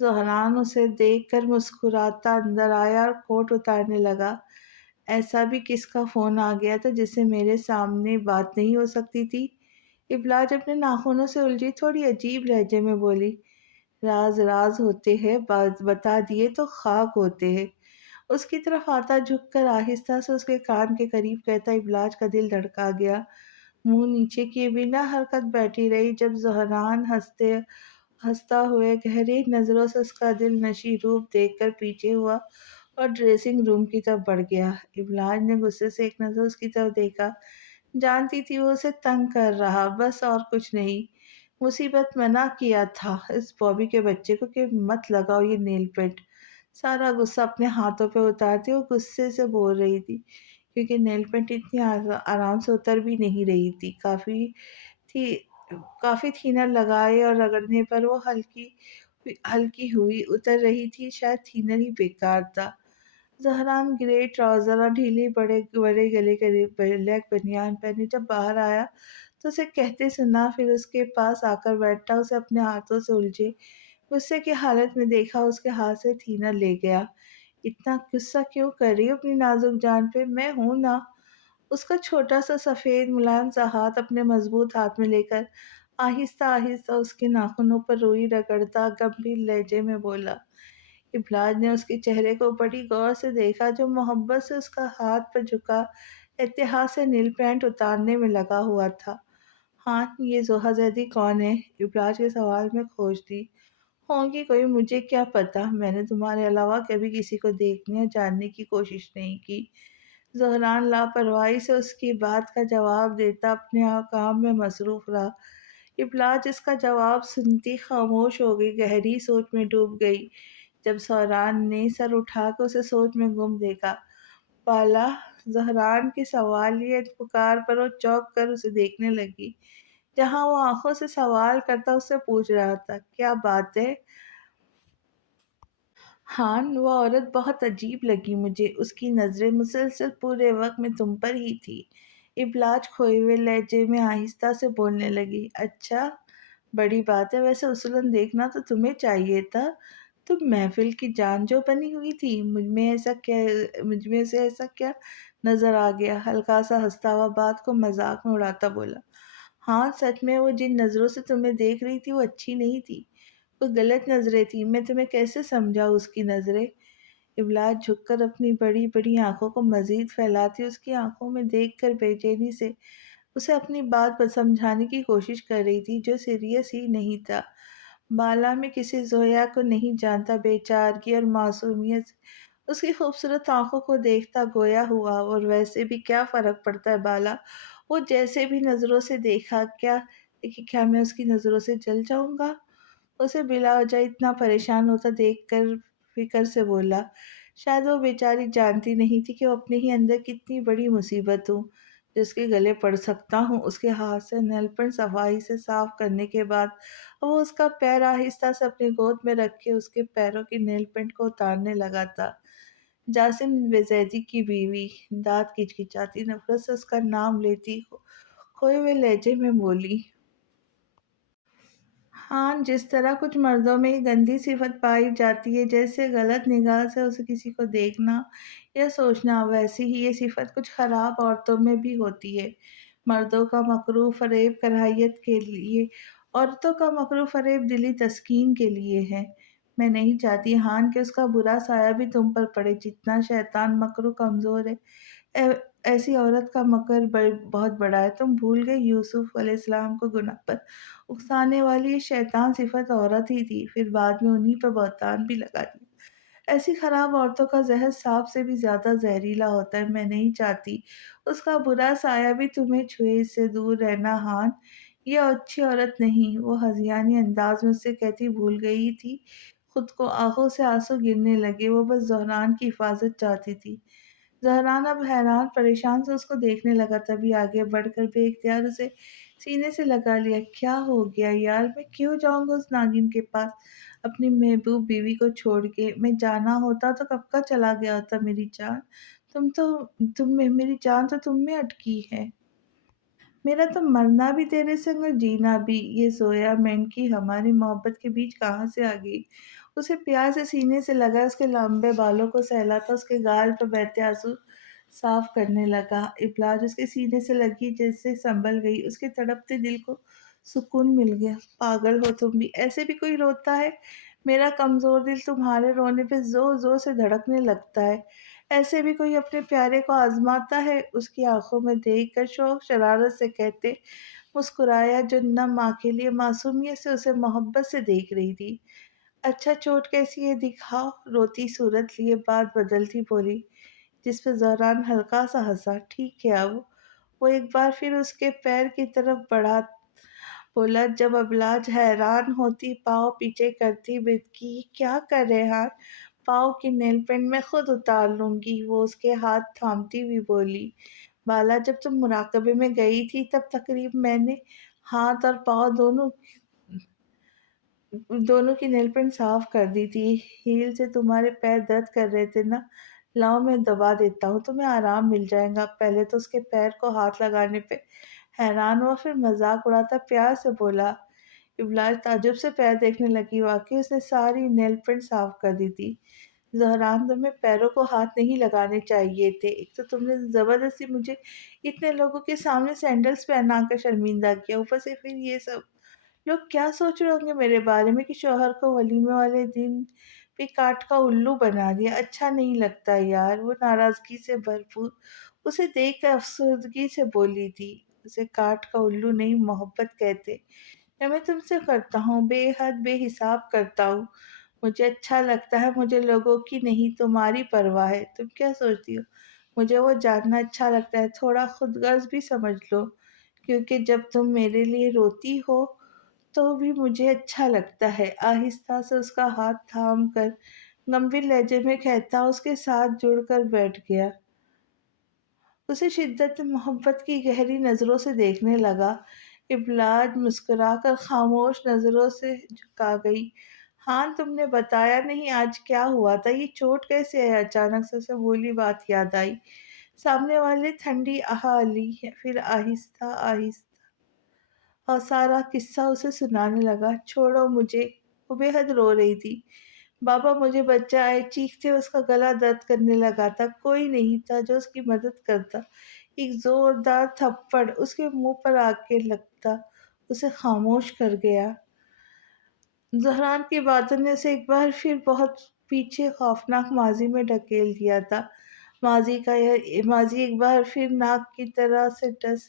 زہران اسے دیکھ کر مسکراتا اندر آیا اور کوٹ اتارنے لگا۔ ایسا بھی کس کا فون آ گیا تھا جس سے میرے سامنے بات نہیں ہو سکتی تھی؟ ابلاج اپنے ناخنوں سے الجھی تھوڑی عجیب لہجے میں بولی، راز راز ہوتے ہیں، بتا دیے تو خاک ہوتے ہیں۔ اس کی طرف آتا جھک کر آہستہ سے اس کے کان کے قریب کہتا ابلاج کا دل دھڑکا گیا۔ منہ نیچے کیے بنا حرکت بیٹھی رہی جب زہران ہنستا ہوئے گہری نظروں سے اس کا دل نشیں روپ دیکھ کر پیچھے ہوا اور ڈریسنگ روم کی طرف بڑھ گیا۔ ابلاج نے غصے سے ایک نظر اس کی طرف دیکھا، جانتی تھی وہ اسے تنگ کر رہا، بس اور کچھ نہیں۔ مصیبت منع کیا تھا اس بابی کے بچے کو کہ مت لگاؤ یہ نیل پینٹ۔ سارا غصہ اپنے ہاتھوں پہ اتارتی وہ غصے سے بول رہی تھی، کیونکہ نیل پینٹ اتنی آرام سے اتر بھی نہیں رہی تھی۔ تھی کافی تھینر لگائے اور رگڑنے پر وہ ہلکی ہوئی اتر رہی تھی، شاید تھینر ہی بیکار تھا۔ زہران گرے ٹراؤزر اور ڈھیلی بڑے گلے کے بلیک بنیان پہنے جب باہر آیا تو اسے کہتے سنا، پھر اس کے پاس آ کر بیٹھا، اسے اپنے ہاتھوں سے الجھے غصے کی حالت میں دیکھا، اس کے ہاتھ سے تھینر لے گیا۔ اتنا غصہ کیوں کر رہی ہو اپنی نازک جان پہ، میں ہوں نا۔ اس کا چھوٹا سا سفید ملائم سا ہاتھ اپنے مضبوط ہاتھ میں لے کر آہستہ آہستہ اس کے ناخنوں پر روئی رگڑتا گمبھیر لہجے میں بولا۔ ابلاج نے اس کے چہرے کو بڑی غور سے دیکھا جو محبت سے اس کا ہاتھ پر جھکا اتحاد سے نیل پینٹ اتارنے میں لگا ہوا تھا۔ ہاں یہ زوہا زیدی کون ہے؟ ابلاج کے سوال میں کھوج دی۔ ہوگی کوئی، مجھے کیا پتا، میں نے تمہارے علاوہ کبھی کسی کو دیکھنے یا جاننے کی کوشش نہیں کی۔ زہران لاپرواہی سے اس کی بات کا جواب دیتا اپنے کام میں مصروف رہا۔ ابلاج اس کا جواب سنتی خاموش ہو گئی، گہری سوچ میں ڈوب گئی۔ جب زہران نے سر اٹھا کر اسے سوچ میں گم دیکھا، پالا زہران کے سوالیہ پکار پر وہ چونک کر اسے دیکھنے لگی۔ جہاں وہ آنکھوں سے سوال کرتا اس سے پوچھ رہا تھا، کیا بات ہے؟ ہاں وہ عورت بہت عجیب لگی مجھے، اس کی نظریں مسلسل پورے وقت میں تم پر ہی تھی۔ ابلاج کھوئے ہوئے لہجے میں آہستہ سے بولنے لگی، اچھا بڑی بات ہے، ویسے اصولاً دیکھنا تو تمہیں چاہیے تھا، تم محفل کی جان جو بنی ہوئی تھی، مجھ میں سے ایسا کیا نظر آ گیا؟ ہلکا سا ہنستا ہوا بات کو مذاق میں اڑاتا بولا، ہاں سچ میں وہ جن نظروں سے تمہیں دیکھ رہی تھی وہ اچھی نہیں تھی، وہ غلط نظریں تھیں، میں تمہیں کیسے سمجھاؤں اس کی نظریں؟ ابلاج جھک کر اپنی بڑی بڑی آنکھوں کو مزید پھیلاتی اس کی آنکھوں میں دیکھ کر بے چینی سے اسے اپنی بات سمجھانے کی کوشش کر رہی تھی جو سیریس ہی نہیں تھا۔ بالا میں کسی زویا کو نہیں جانتا، بیچارگی اور معصومیت سے اس کی خوبصورت آنکھوں کو دیکھتا گویا ہوا، اور ویسے بھی کیا فرق پڑتا ہے بالا، وہ جیسے بھی نظروں سے دیکھا کیا میں اس کی نظروں سے جل جاؤں گا؟ اسے بلا وجہ اتنا پریشان ہوتا دیکھ کر فکر سے بولا، شاید وہ بیچاری جانتی نہیں تھی کہ وہ اپنے ہی اندر کتنی بڑی مصیبت ہوں، جس کے گلے پڑ سکتا ہوں۔ اس کے ہاتھ سے نیل پینٹ صفائی سے صاف کرنے کے بعد وہ اس کا پیر آہستہ سے اپنی گود میں رکھ کے اس کے پیروں کی نیل پینٹ کو اتارنے لگا تھا۔ جاسم ویزیدی کی بیوی دانت کچکچاتی نفرت سے اس کا نام لیتی کھوئے ہوئے لہجے میں بولی، ہاں، جس طرح کچھ مردوں میں یہ گندی صفت پائی جاتی ہے، جیسے غلط نگاہ سے اسے کسی کو دیکھنا یا سوچنا، ویسی ہی یہ صفت کچھ خراب عورتوں میں بھی ہوتی ہے۔ مردوں کا مکروہ فریب کراہیت کے لیے، عورتوں کا مکروہ فریب دلی تسکین کے لیے ہے۔ میں نہیں چاہتی ہان کہ اس کا برا سایہ بھی تم پر پڑے۔ جتنا شیطان مکرو کمزور ہے، ایسی عورت کا مکر بہت بڑا ہے۔ تم بھول گئے یوسف علیہ السلام کو گناہ پر اکسانے والی یہ شیطان صفت عورت ہی تھی، پھر بعد میں انہی پہ بہتان بھی لگا دیا۔ ایسی خراب عورتوں کا زہر سانپ سے بھی زیادہ زہریلا ہوتا ہے۔ میں نہیں چاہتی اس کا برا سایہ بھی تمہیں چھوئے، اس سے دور رہنا ہان۔ یہ اچھی عورت نہیں، وہ ہذیانی انداز میں اس سے کہتی بھول گئی تھی خود کو۔ آنکھوں سے آنسو گرنے لگے، وہ بس زہران کی حفاظت چاہتی تھی۔ زہران اب حیران پریشان سے اس کو دیکھنے لگا، تبھی آگے بڑھ کر بے اختیار اسے سینے سے لگا لیا۔ کیا ہو گیا یار، میں کیوں جاؤں گا اس ناگن کے پاس اپنی محبوب بیوی کو چھوڑ کے؟ میں جانا ہوتا تو کب کا چلا گیا ہوتا میری جان۔ میری جان تو تم میں اٹکی ہے۔ میرا تو مرنا بھی تیرے سنگ اور جینا بھی۔ یہ زویا مینڈکی ہماری محبت کے بیچ کہاں سے آ گئی؟ اسے پیار سے سینے سے لگا، اس کے لمبے بالوں کو سہلاتا، اس کے گال پہ بہتے آنسو صاف کرنے لگا۔ ابلاج اس کے سینے سے لگی جیسے سنبھل گئی، اس کے تڑپتے دل کو سکون مل گیا۔ پاگل ہو تم بھی، ایسے بھی کوئی روتا ہے؟ میرا کمزور دل تمہارے رونے پہ زور زور سے دھڑکنے لگتا ہے۔ ایسے بھی کوئی اپنے پیارے کو آزماتا ہے؟ اس کی آنکھوں میں دیکھ کر شوق شرارت سے کہتے مسکرایا، جو نہ ماں کے لیے معصومیت سے اسے محبت سے دیکھ رہی تھی۔ اچھا چوٹ کیسی ہے دکھاؤ؟ روتی صورت لیے بات بدلتی بولی، جس پہ زہران ہلکا سا ہنسا۔ ٹھیک ہے اب۔ وہ ایک بار پھر اس کے پیر کی طرف بڑھا بولا، جب ابلاج حیران ہوتی پاؤں پیچھے کرتی بدکی، یہ کیا کر رہے ہاں؟ پاؤں کی نیل پینٹ میں خود اتار لوں گی، وہ اس کے ہاتھ تھامتی ہوئی بولی۔ بالا، جب تم مراقبے میں گئی تھی تب تقریب میں نے ہاتھ اور پاؤں دونوں کی نیل پینٹ صاف کر دی تھی۔ ہیل سے تمہارے پیر درد کر رہے تھے نا؟ لاؤ میں دبا دیتا ہوں، تمہیں آرام مل جائے گا۔ پہلے تو اس کے پیر کو ہاتھ لگانے پہ حیران ہوا، پھر مذاق اڑاتا پیار سے بولا۔ ابلاج تعجب سے پیر دیکھنے لگی، واقعی اس نے ساری نیل پینٹ صاف کر دی تھی۔ زہران، تمہیں پیروں کو ہاتھ نہیں لگانے چاہیے تھے، ایک تو تم نے زبردستی مجھے اتنے لوگوں کے سامنے سینڈلز پہنا کر شرمندہ کیا، اوپر سے پھر یہ سب۔ لوگ کیا سوچ رہے ہوں گے میرے بارے میں کہ شوہر کو ولیمے والے دن بھی کاٹ کا الو بنا دیا؟ اچھا نہیں لگتا یار۔ وہ ناراضگی سے بھرپور اسے دیکھ کر افسردگی سے بولی تھی، اسے کاٹ کا الو نہیں، محبت کہتے جو میں تم سے کرتا ہوں، بے حد بے حساب کرتا ہوں۔ مجھے اچھا لگتا ہے، مجھے لوگوں کی نہیں تمہاری پرواہ ہے۔ تم کیا سوچتی ہو مجھے وہ جاننا اچھا لگتا ہے؟ تھوڑا خود غرض بھی سمجھ لو، کیونکہ جب تم میرے لیے روتی ہو تو بھی مجھے اچھا لگتا ہے۔ آہستہ سے اس کا ہاتھ تھام کر گمبھیر لہجے میں کہتا اس کے ساتھ جڑ کر بیٹھ گیا۔ اسے شدت محبت کی گہری نظروں سے دیکھنے لگا۔ ابلاج مسکرا کر خاموش نظروں سے جھکا گئی۔ ہاں، تم نے بتایا نہیں آج کیا ہوا تھا؟ یہ چوٹ کیسے ہے؟ اچانک سے اسے بھولی بات یاد آئی۔ سامنے والے ٹھنڈی آہ لی، پھر آہستہ آہستہ اور سارا قصہ اسے سنانے لگا۔ چھوڑو مجھے، وہ بے حد رو رہی تھی۔ بابا مجھے بچائے، چیختے اس کا گلا درد کرنے لگا تھا۔ کوئی نہیں تھا جو اس کی مدد کرتا۔ ایک زوردار تھپڑ اس کے منہ پر آ کے لگتا اسے خاموش کر گیا۔ زہران کی باتوں نے اسے ایک بار پھر بہت پیچھے خوفناک ماضی میں ڈھکیل دیا تھا۔ ماضی ایک بار پھر ناک کی طرح سے ڈس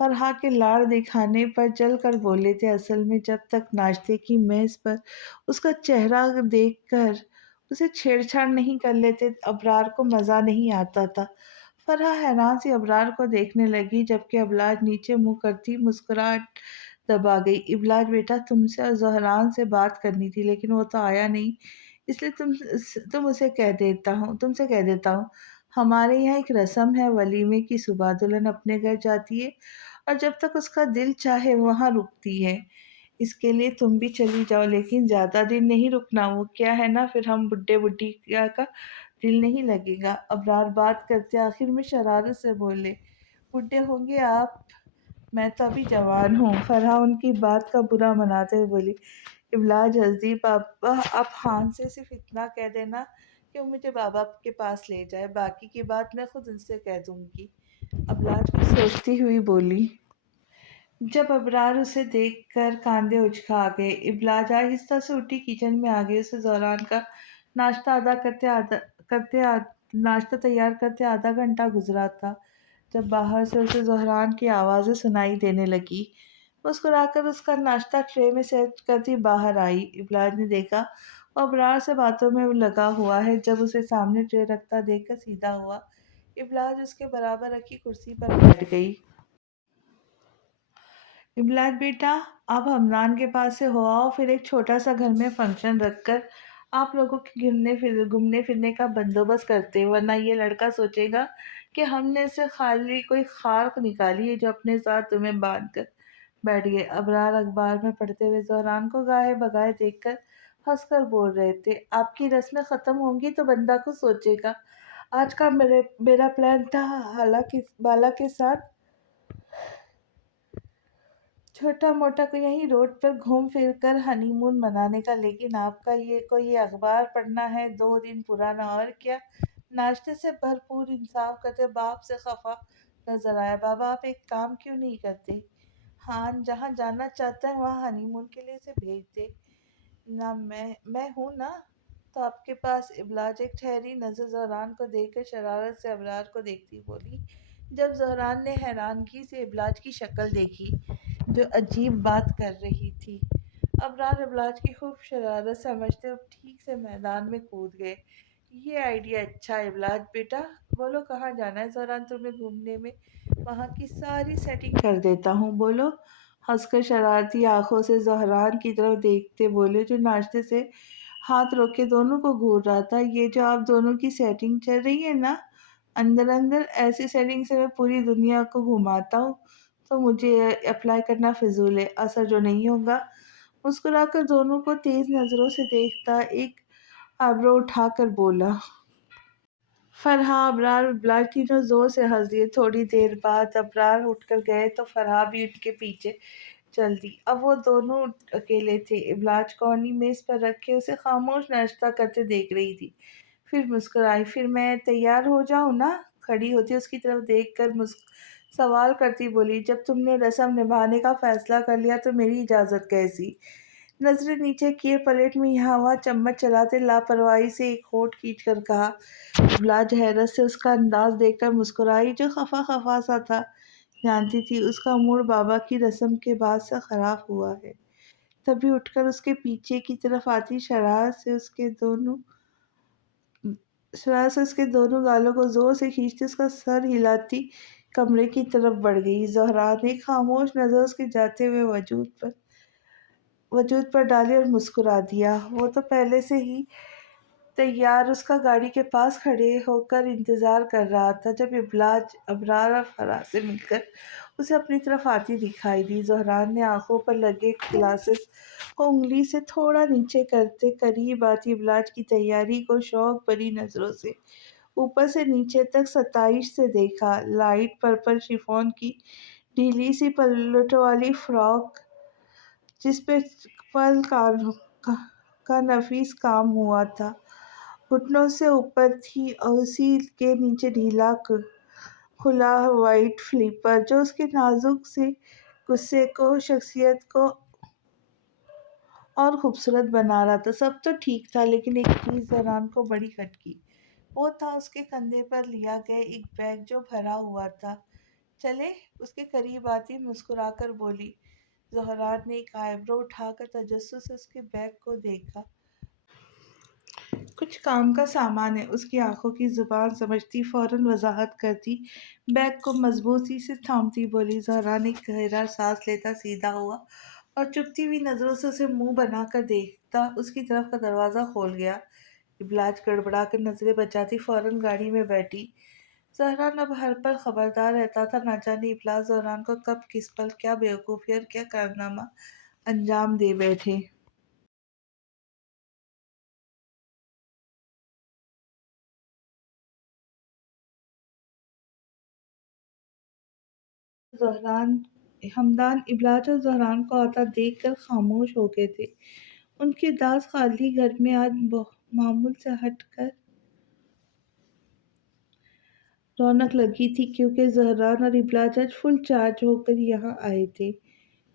فرحہ کے لاڑ دکھانے پر جل کر بولے تھے، اصل میں جب تک ناشتے کی میز پر اس کا چہرہ دیکھ کر اسے چھیڑ چھاڑ نہیں کر لیتے ابرار کو مزہ نہیں آتا تھا۔ فرحہ حیران سی ابرار کو دیکھنے لگی، جبکہ ابلاج نیچے منہ کرتی مسکراہٹ دبا گئی۔ ابلاج بیٹا، تم سے زہران سے بات کرنی تھی لیکن وہ تو آیا نہیں، اس لیے تم سے کہہ دیتا ہوں، ہمارے یہاں ایک رسم ہے، ولیمے کی صبح دلہن اپنے گھر جاتی ہے اور جب تک اس کا دل چاہے وہاں رکتی ہے۔ اس کے لیے تم بھی چلی جاؤ، لیکن زیادہ دن نہیں رکنا، وہ کیا ہے نا، پھر ہم بڈھے بڈھیا کا دل نہیں لگے گا۔ ابرار بات کرتے آخر میں شرارت سے بولے، بڈھے ہوں گے آپ، میں تو ابھی جوان ہوں۔ فرحہ ان کی بات کا برا مناتے ہوئے بولی۔ ابلاج ہنس دی، بابا آپ خان سے صرف اتنا کہہ دینا کہ وہ مجھے بابا کے پاس لے جائے، باقی کی بات میں خود ان سے کہہ دوں گی۔ ابلاج کچھ سوچتی ہوئی بولی۔ جب ابرار اسے دیکھ کر کاندھے اچکا گئے، ابلاج آہستہ سے اٹھی کچن میں آ گئی۔ اسے زہران کا ناشتہ ناشتہ تیار کرتے آدھا گھنٹہ گزرا تھا جب باہر سے اسے زہران کی آوازیں سنائی دینے لگی۔ مسکرا کر اس کا ناشتہ ٹرے میں سیٹ کرتی باہر آئی۔ ابلاج نے دیکھا وہ ابرار سے باتوں میں لگا ہوا ہے۔ جب اسے سامنے ٹرے رکھتا دیکھ کر سیدھا ہوا، ابلاج اس کے برابر رکھی کرسی پر بیٹھ گئی۔ ابلاج بیٹا، آپ حمدان کے پاس سے ہو آؤ، پھر ایک چھوٹا سا گھر میں فنکشن رکھ کر آپ لوگوں کے گھومنے پھرنے کا بندوبست کرتے، ورنہ یہ لڑکا سوچے گا کہ ہم نے اسے خالی کوئی خارق نکالی ہے جو اپنے ساتھ تمہیں باندھ کر بیٹھ گئے۔ ابرار اخبار میں پڑھتے ہوئے زہران کو گاہے بگاہے دیکھ کر ہنس کر بول رہے تھے، آپ کی رسمیں ختم ہوں گی تو بندہ کو سوچے گا۔ آج کا میرا پلان تھا بالا کے ساتھ چھوٹا موٹا یہیں روڈ پر گھوم پھر کر ہنی مون منانے کا، لیکن آپ کا یہ کوئی اخبار پڑھنا ہے 2 دن پرانا، اور کیا۔ ناشتے سے بھرپور انصاف کرتے باپ سے خفا نظر آیا۔ بابا آپ ایک کام کیوں نہیں کرتے؟ ہاں، جہاں جانا چاہتا ہے وہاں ہنی مون کے لیے اسے بھیج دے نا، میں ہوں نا تو آپ کے پاس۔ ابلاج ایک ٹھہری نظر زہران کو دیکھ کر شرارت سے ابرار کو دیکھتی بولی۔ جب زہران نے حیرانگی سے ابلاج کی شکل دیکھی جو عجیب بات کر رہی تھی، ابرار ابلاج کی خوب شرارت سمجھتے اب ٹھیک سے میدان میں کود گئے۔ یہ آئیڈیا اچھا ہے ابلاج بیٹا، بولو کہاں جانا ہے؟ زہران تمہیں گھومنے میں وہاں کی ساری سیٹنگ کر دیتا ہوں، بولو۔ ہنس کر شرارتی آنکھوں سے زہران کی طرف دیکھتے بولے، جو ناشتے سے ہاتھ روکے دونوں کو گھور رہا تھا، یہ جو آپ دونوں کی سیٹنگ چل رہی ہے نا اندر اندر، ایسی سیٹنگ سے میں پوری دنیا کو گھماتا ہوں تو مجھے اپلائی کرنا فضول ہے، اثر جو نہیں ہوگا۔ مسکرا کر دونوں کو تیز نظروں سے دیکھتا ایک آبرو اٹھا کر بولا۔ فرحہ، ابرار، ابلاج تینوں زور سے ہنس دیے۔ تھوڑی دیر بعد ابرار اٹھ کر گئے تو فرحہ بھی ان کے پیچھے چل دی۔ اب وہ دونوں اکیلے تھے۔ ابلاج کونی میز پر رکھے اسے خاموش ناشتہ کرتے دیکھ رہی تھی، پھر مسکرائی۔ پھر میں تیار ہو جاؤں نا؟ کھڑی ہوتی اس کی طرف دیکھ کر سوال کرتی بولی، جب تم نے رسم نبھانے کا فیصلہ کر لیا تو میری اجازت کیسی؟ نظریں نیچے کیے پلیٹ میں یہاں وہاں چمچ چلاتے لاپرواہی سے ایک ہونٹ کھینچ کر کہا۔ ابلاج حیرت سے اس کا انداز دیکھ کر مسکرائی، جو خفا خفا سا تھا۔ جانتی تھی اس کا موڈ بابا کی رسم کے بعد سے خراب ہوا ہے۔ تبھی اٹھ کر اس کے پیچھے کی طرف آتی، شرارت سے اس کے دونوں گالوں کو زور سے کھینچتی اس کا سر ہلاتی کمرے کی طرف بڑھ گئی۔ زہرا نے خاموش نظر اس کے جاتے ہوئے وجود پر ڈالی اور مسکرا دیا۔ وہ تو پہلے سے ہی تیار اس کا گاڑی کے پاس کھڑے ہو کر انتظار کر رہا تھا جب ابرار اور فرحہ سے مل کر اسے اپنی طرف آتی دکھائی دی۔ زہران نے آنکھوں پر لگے گلاسز کو انگلی سے تھوڑا نیچے کرتے قریب آتی ابلاج کی تیاری کو شوق بھری نظروں سے اوپر سے نیچے تک ستائش سے دیکھا۔ لائٹ پرپل شفون کی ڈھیلی سی پلٹوں والی فراک جس پہ پل کا نفیس کام ہوا تھا گھٹنوں سے اوپر تھی، اور اسی کے نیچے ڈھیلا کھلا وائٹ فلیپر جو اس کے نازک سے غصے کو، شخصیت کو اور خوبصورت بنا رہا تھا۔ سب تو ٹھیک تھا، لیکن ایک چیز زہران کو بڑی کھٹکی، وہ تھا اس کے کندھے پر لیا گیا ایک بیگ جو بھرا ہوا تھا چلے اس کے قریب آتی مسکرا کر بولی۔ زہران نے ایک آئیبرو اٹھا کر تجسس سے اس کے بیگ کو دیکھا۔ کچھ کام کا سامان ہے، اس کی آنکھوں کی زبان سمجھتی فوراً وضاحت کرتی، بیگ کو مضبوطی سے تھامتی بولی۔ زہران ایک گہرا سانس لیتا سیدھا ہوا اور چپتی ہوئی نظروں سے اسے منہ بنا کر دیکھتا اس کی طرف کا دروازہ کھول گیا۔ ابلاج گڑبڑا کر نظریں بچاتی فوراً گاڑی میں بیٹھی۔ زہران اب ہر پل خبردار رہتا تھا، نہ جانے ابلاج زہران کو کب کس پل کیا بیوقوفی اور کیا کارنامہ انجام دے بیٹھے۔ زہران ہمدان ابلاج اور زہران کو آتا دیکھ کر خاموش ہو گئے تھے۔ ان کے داس خالی گھر میں آج معمول سے ہٹ کر رونق لگی تھی، کیونکہ زہران اور ابلاج آج فل چارج ہو کر یہاں آئے تھے۔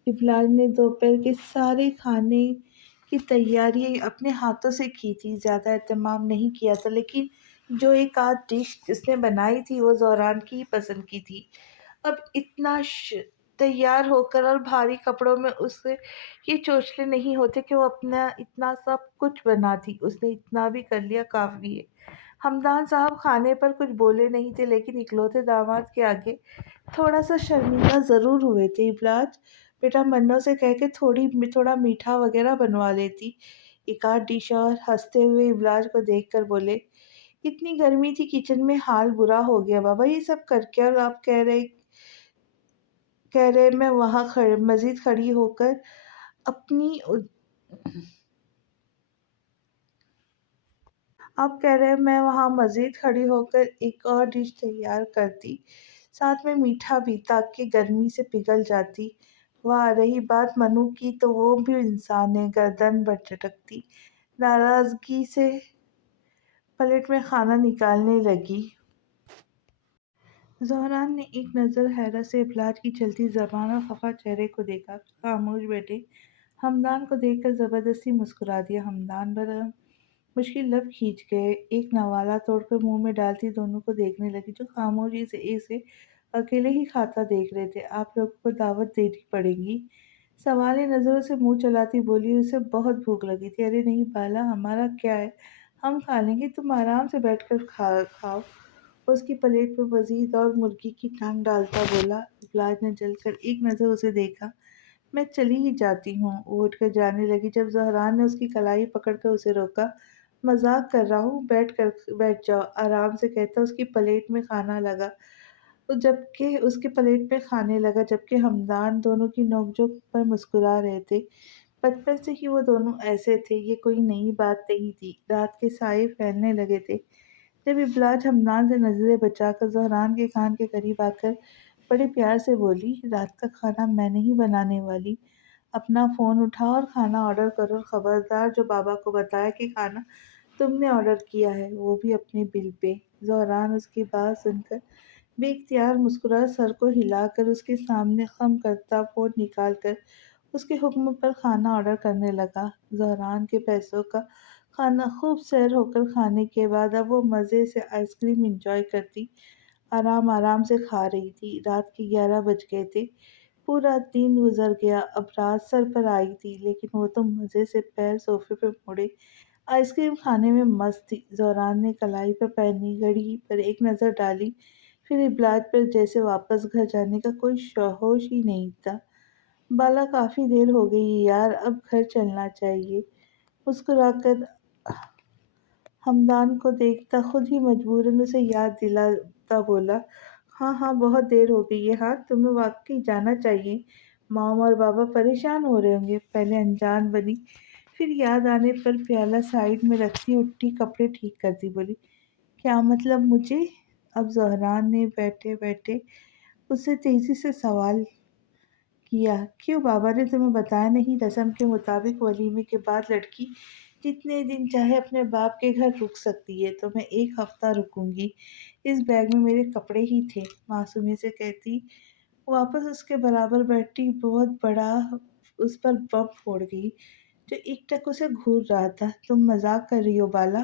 ابلاج نے دوپہر کے سارے کھانے کی تیاری اپنے ہاتھوں سے کی تھی، زیادہ اہتمام نہیں کیا تھا، لیکن جو ایک آدھ ڈش اس نے بنائی تھی وہ زہران کی ہی پسند کی تھی۔ اب اتنا تیار ہو کر اور بھاری کپڑوں میں اسے یہ چوچلے نہیں ہوتے کہ وہ اپنا اتنا سب کچھ بناتی۔ اس نے اتنا بھی کر لیا کافی ہے۔ ہمدان صاحب کھانے پر کچھ بولے نہیں تھے، لیکن اکلوتے داماد کے آگے تھوڑا سا شرمندہ ضرور ہوئے تھے۔ ابلاج بیٹا منو سے کہہ کے تھوڑا میٹھا وغیرہ بنوا لیتی، ایک آدھ ڈش، اور ہنستے ہوئے ابلاج کو دیکھ کر بولے، اتنی گرمی تھی کچن میں حال برا ہو گیا بابا یہ سب کر کے، اور آپ کہہ رہے میں وہاں مزید کھڑی ہو کر اپنی آپ کہہ رہے میں وہاں مزید کھڑی ہو کر ایک اور ڈش تیار کرتی، ساتھ میں میٹھا بھی، تاکہ گرمی سے پگھل جاتی۔ وہاں رہی بات منو کی تو وہ بھی انسان ہے، گردن بڑھ چٹکتی ناراضگی سے پلیٹ میں کھانا نکالنے لگی۔ زہران نے ایک نظر حیرت سے ابلاج کی چلتی زبان اور خفا چہرے کو دیکھا، پھر خاموش بیٹھے ہمدان کو دیکھ کر زبردستی مسکرا دیا۔ ہمدان برہم مشکل لب کھینچ گئے، ایک نوالہ توڑ کر منہ میں ڈالتی دونوں کو دیکھنے لگی، جو خاموشی سے اسے اکیلے ہی کھاتا دیکھ رہے تھے۔ آپ لوگوں کو دعوت دینی پڑے گی، سوالی نظروں سے منہ چلاتی بولی۔ اسے بہت بھوک لگی تھی۔ ارے نہیں بالا، ہمارا کیا ہے، ہم کھا لیں گے، تم آرام سے بیٹھ کر کھاؤ، اس کی پلیٹ میں مزید اور مرغی کی ٹانگ ڈالتا بولا۔ ابلاج نے جل کر ایک نظر اسے دیکھا۔ میں چلی ہی جاتی ہوں، وہ اٹھ کر جانے لگی جب زہران نے اس کی کلائی پکڑ کر اسے روکا۔ مذاق کر رہا ہوں، بیٹھ جاؤ، آرام سے کہتا اس کی پلیٹ میں کھانا لگا، جبکہ اس کے پلیٹ میں کھانے لگا، جبکہ ہمدان دونوں کی نوک جھوک پر مسکرا رہے تھے۔ بچپن سے ہی وہ دونوں ایسے تھے، یہ کوئی نئی بات نہیں تھی۔ رات کے سائے پھیلنے لگے تھے جب ابلاج ہمدان سے نظریں بچا کر زہران کے کان کے قریب آ کر بڑے پیار سے بولی، رات کا کھانا میں نہیں بنانے والی، اپنا فون اٹھاؤ اور کھانا آرڈر کرو، اور خبردار جو بابا کو بتایا کہ کھانا تم نے آرڈر کیا ہے، وہ بھی اپنے بل پہ۔ زہران اس کی بات سن کر بے اختیار مسکرا، سر کو ہلا کر اس کے سامنے خم کرتا فون نکال کر اس کے حکم پر کھانا آرڈر کرنے لگا۔ زہران کے پیسوں کا کھانا خوب سیر ہو کر کھانے کے بعد اب وہ مزے سے آئس کریم انجوائے کرتی آرام سے کھا رہی تھی۔ رات کے 11 بج گئے تھے، پورا دن گزر گیا، اب رات سر پر آئی تھی، لیکن وہ تو مزے سے پیر صوفے پہ موڑے آئس کریم کھانے میں مست تھی۔ زہران نے کلائی پر پہنی گھڑی پر ایک نظر ڈالی، پھر ابلاج پر، جیسے واپس گھر جانے کا کوئی ہوش ہی نہیں تھا۔ بالا کافی دیر ہو گئی ہے یار، اب گھر چلنا چاہیے، مسکرا کر ہمدان کو دیکھتا خود ہی مجبوراً اسے یاد دلاتا بولا، ہاں ہاں بہت دیر ہو گئی ہے، ہاں تمہیں واقعی جانا چاہیے، مام اور بابا پریشان ہو رہے ہوں گے۔ پہلے انجان بنی، پھر یاد آنے پر پیالہ سائیڈ میں رکھتی اٹھی کپڑے ٹھیک کرتی بولی، کیا مطلب مجھے؟ اب زہران نے بیٹھے بیٹھے اسے تیزی سے سوال کیا، کیوں بابا نے تمہیں بتایا نہیں؟ رسم کے مطابق ولیمے کے بعد لڑکی جتنے دن چاہے اپنے باپ کے گھر رک سکتی ہے، تو میں 1 ہفتہ رکوں گی، اس بیگ میں میرے کپڑے ہی تھے، معصومی سے کہتی واپس اس کے برابر بیٹھی بہت بڑا اس پر بم پھوڑ گئی، جو ایک ٹک اسے گھور رہا تھا۔ تم مذاق کر رہی ہو بالا؟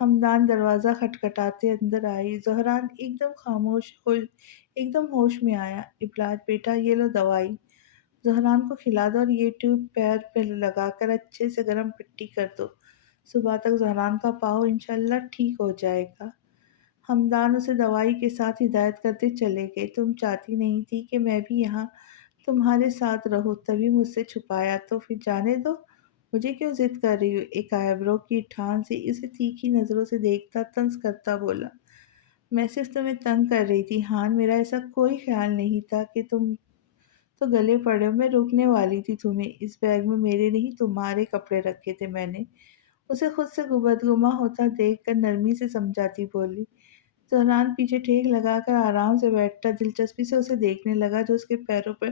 ہمدان دروازہ کھٹکھٹاتے اندر آئی۔ زہران ایک دم ہوش میں آیا۔ ابلاج بیٹا یہ لو دوائی، زہران کو کھلا دو اور یہ ٹیوب پیر پہ لگا کر اچھے سے گرم پٹی کر دو۔ صبح تک زہران کا پاؤں انشاءاللہ ٹھیک ہو جائے گا۔ ہمدان اسے دوائی کے ساتھ ہدایت کرتے چلے گئے۔ تم چاہتی نہیں تھی کہ میں بھی یہاں تمہارے ساتھ رہوں، تبھی مجھ سے چھپایا، تو پھر جانے دو، مجھے کیوں ضد کر رہی ہو؟ ایک آئیبرو کی ٹھان سے اسے تیکھی نظروں سے دیکھتا طنز کرتا بولا، میں صرف تمہیں تنگ کر رہی تھی ہان، میرا ایسا کوئی خیال نہیں تھا کہ تم تو گلے پڑے ہو، میں روکنے والی تھی تمہیں، اس بیگ میں میرے نہیں تمہارے کپڑے رکھے تھے میں نے۔ اسے خود سے بدگماں ہوتا دیکھ کر نرمی سے سمجھاتی بولی۔ زہران پیچھے ٹھیک لگا کر آرام سے بیٹھتا دلچسپی سے اسے دیکھنے لگا جو اس کے پیروں پر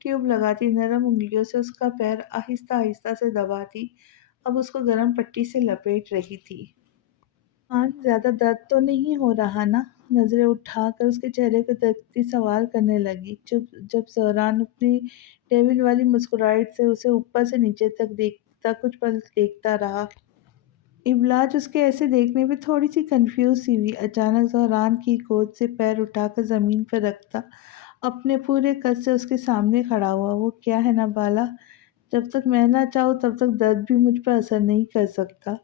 ٹیوب لگاتی نرم انگلیوں سے اس کا پیر آہستہ آہستہ سے دباتی اب اس کو گرم پٹی سے لپیٹ رہی تھی۔ ہاں زیادہ درد تو نہیں ہو رہا نا؟ نظریں اٹھا کر اس کے چہرے کو دیکھتی سوال کرنے لگی۔ جب زہران اپنی ڈیول والی مسکراہٹ سے اسے اوپر سے نیچے تک دیکھتا کچھ پل دیکھتا رہا۔ ابلاج اس کے ایسے دیکھنے پہ تھوڑی سی کنفیوز سی ہوئی۔ اچانک زہران کی گود سے پیر اٹھا کر زمین پر رکھتا اپنے پورے قد سے اس کے سامنے کھڑا ہوا۔ وہ کیا ہے نا بالا، جب تک میں نہ چاہوں تب تک درد بھی مجھ پر اثر نہیں کر سکتا۔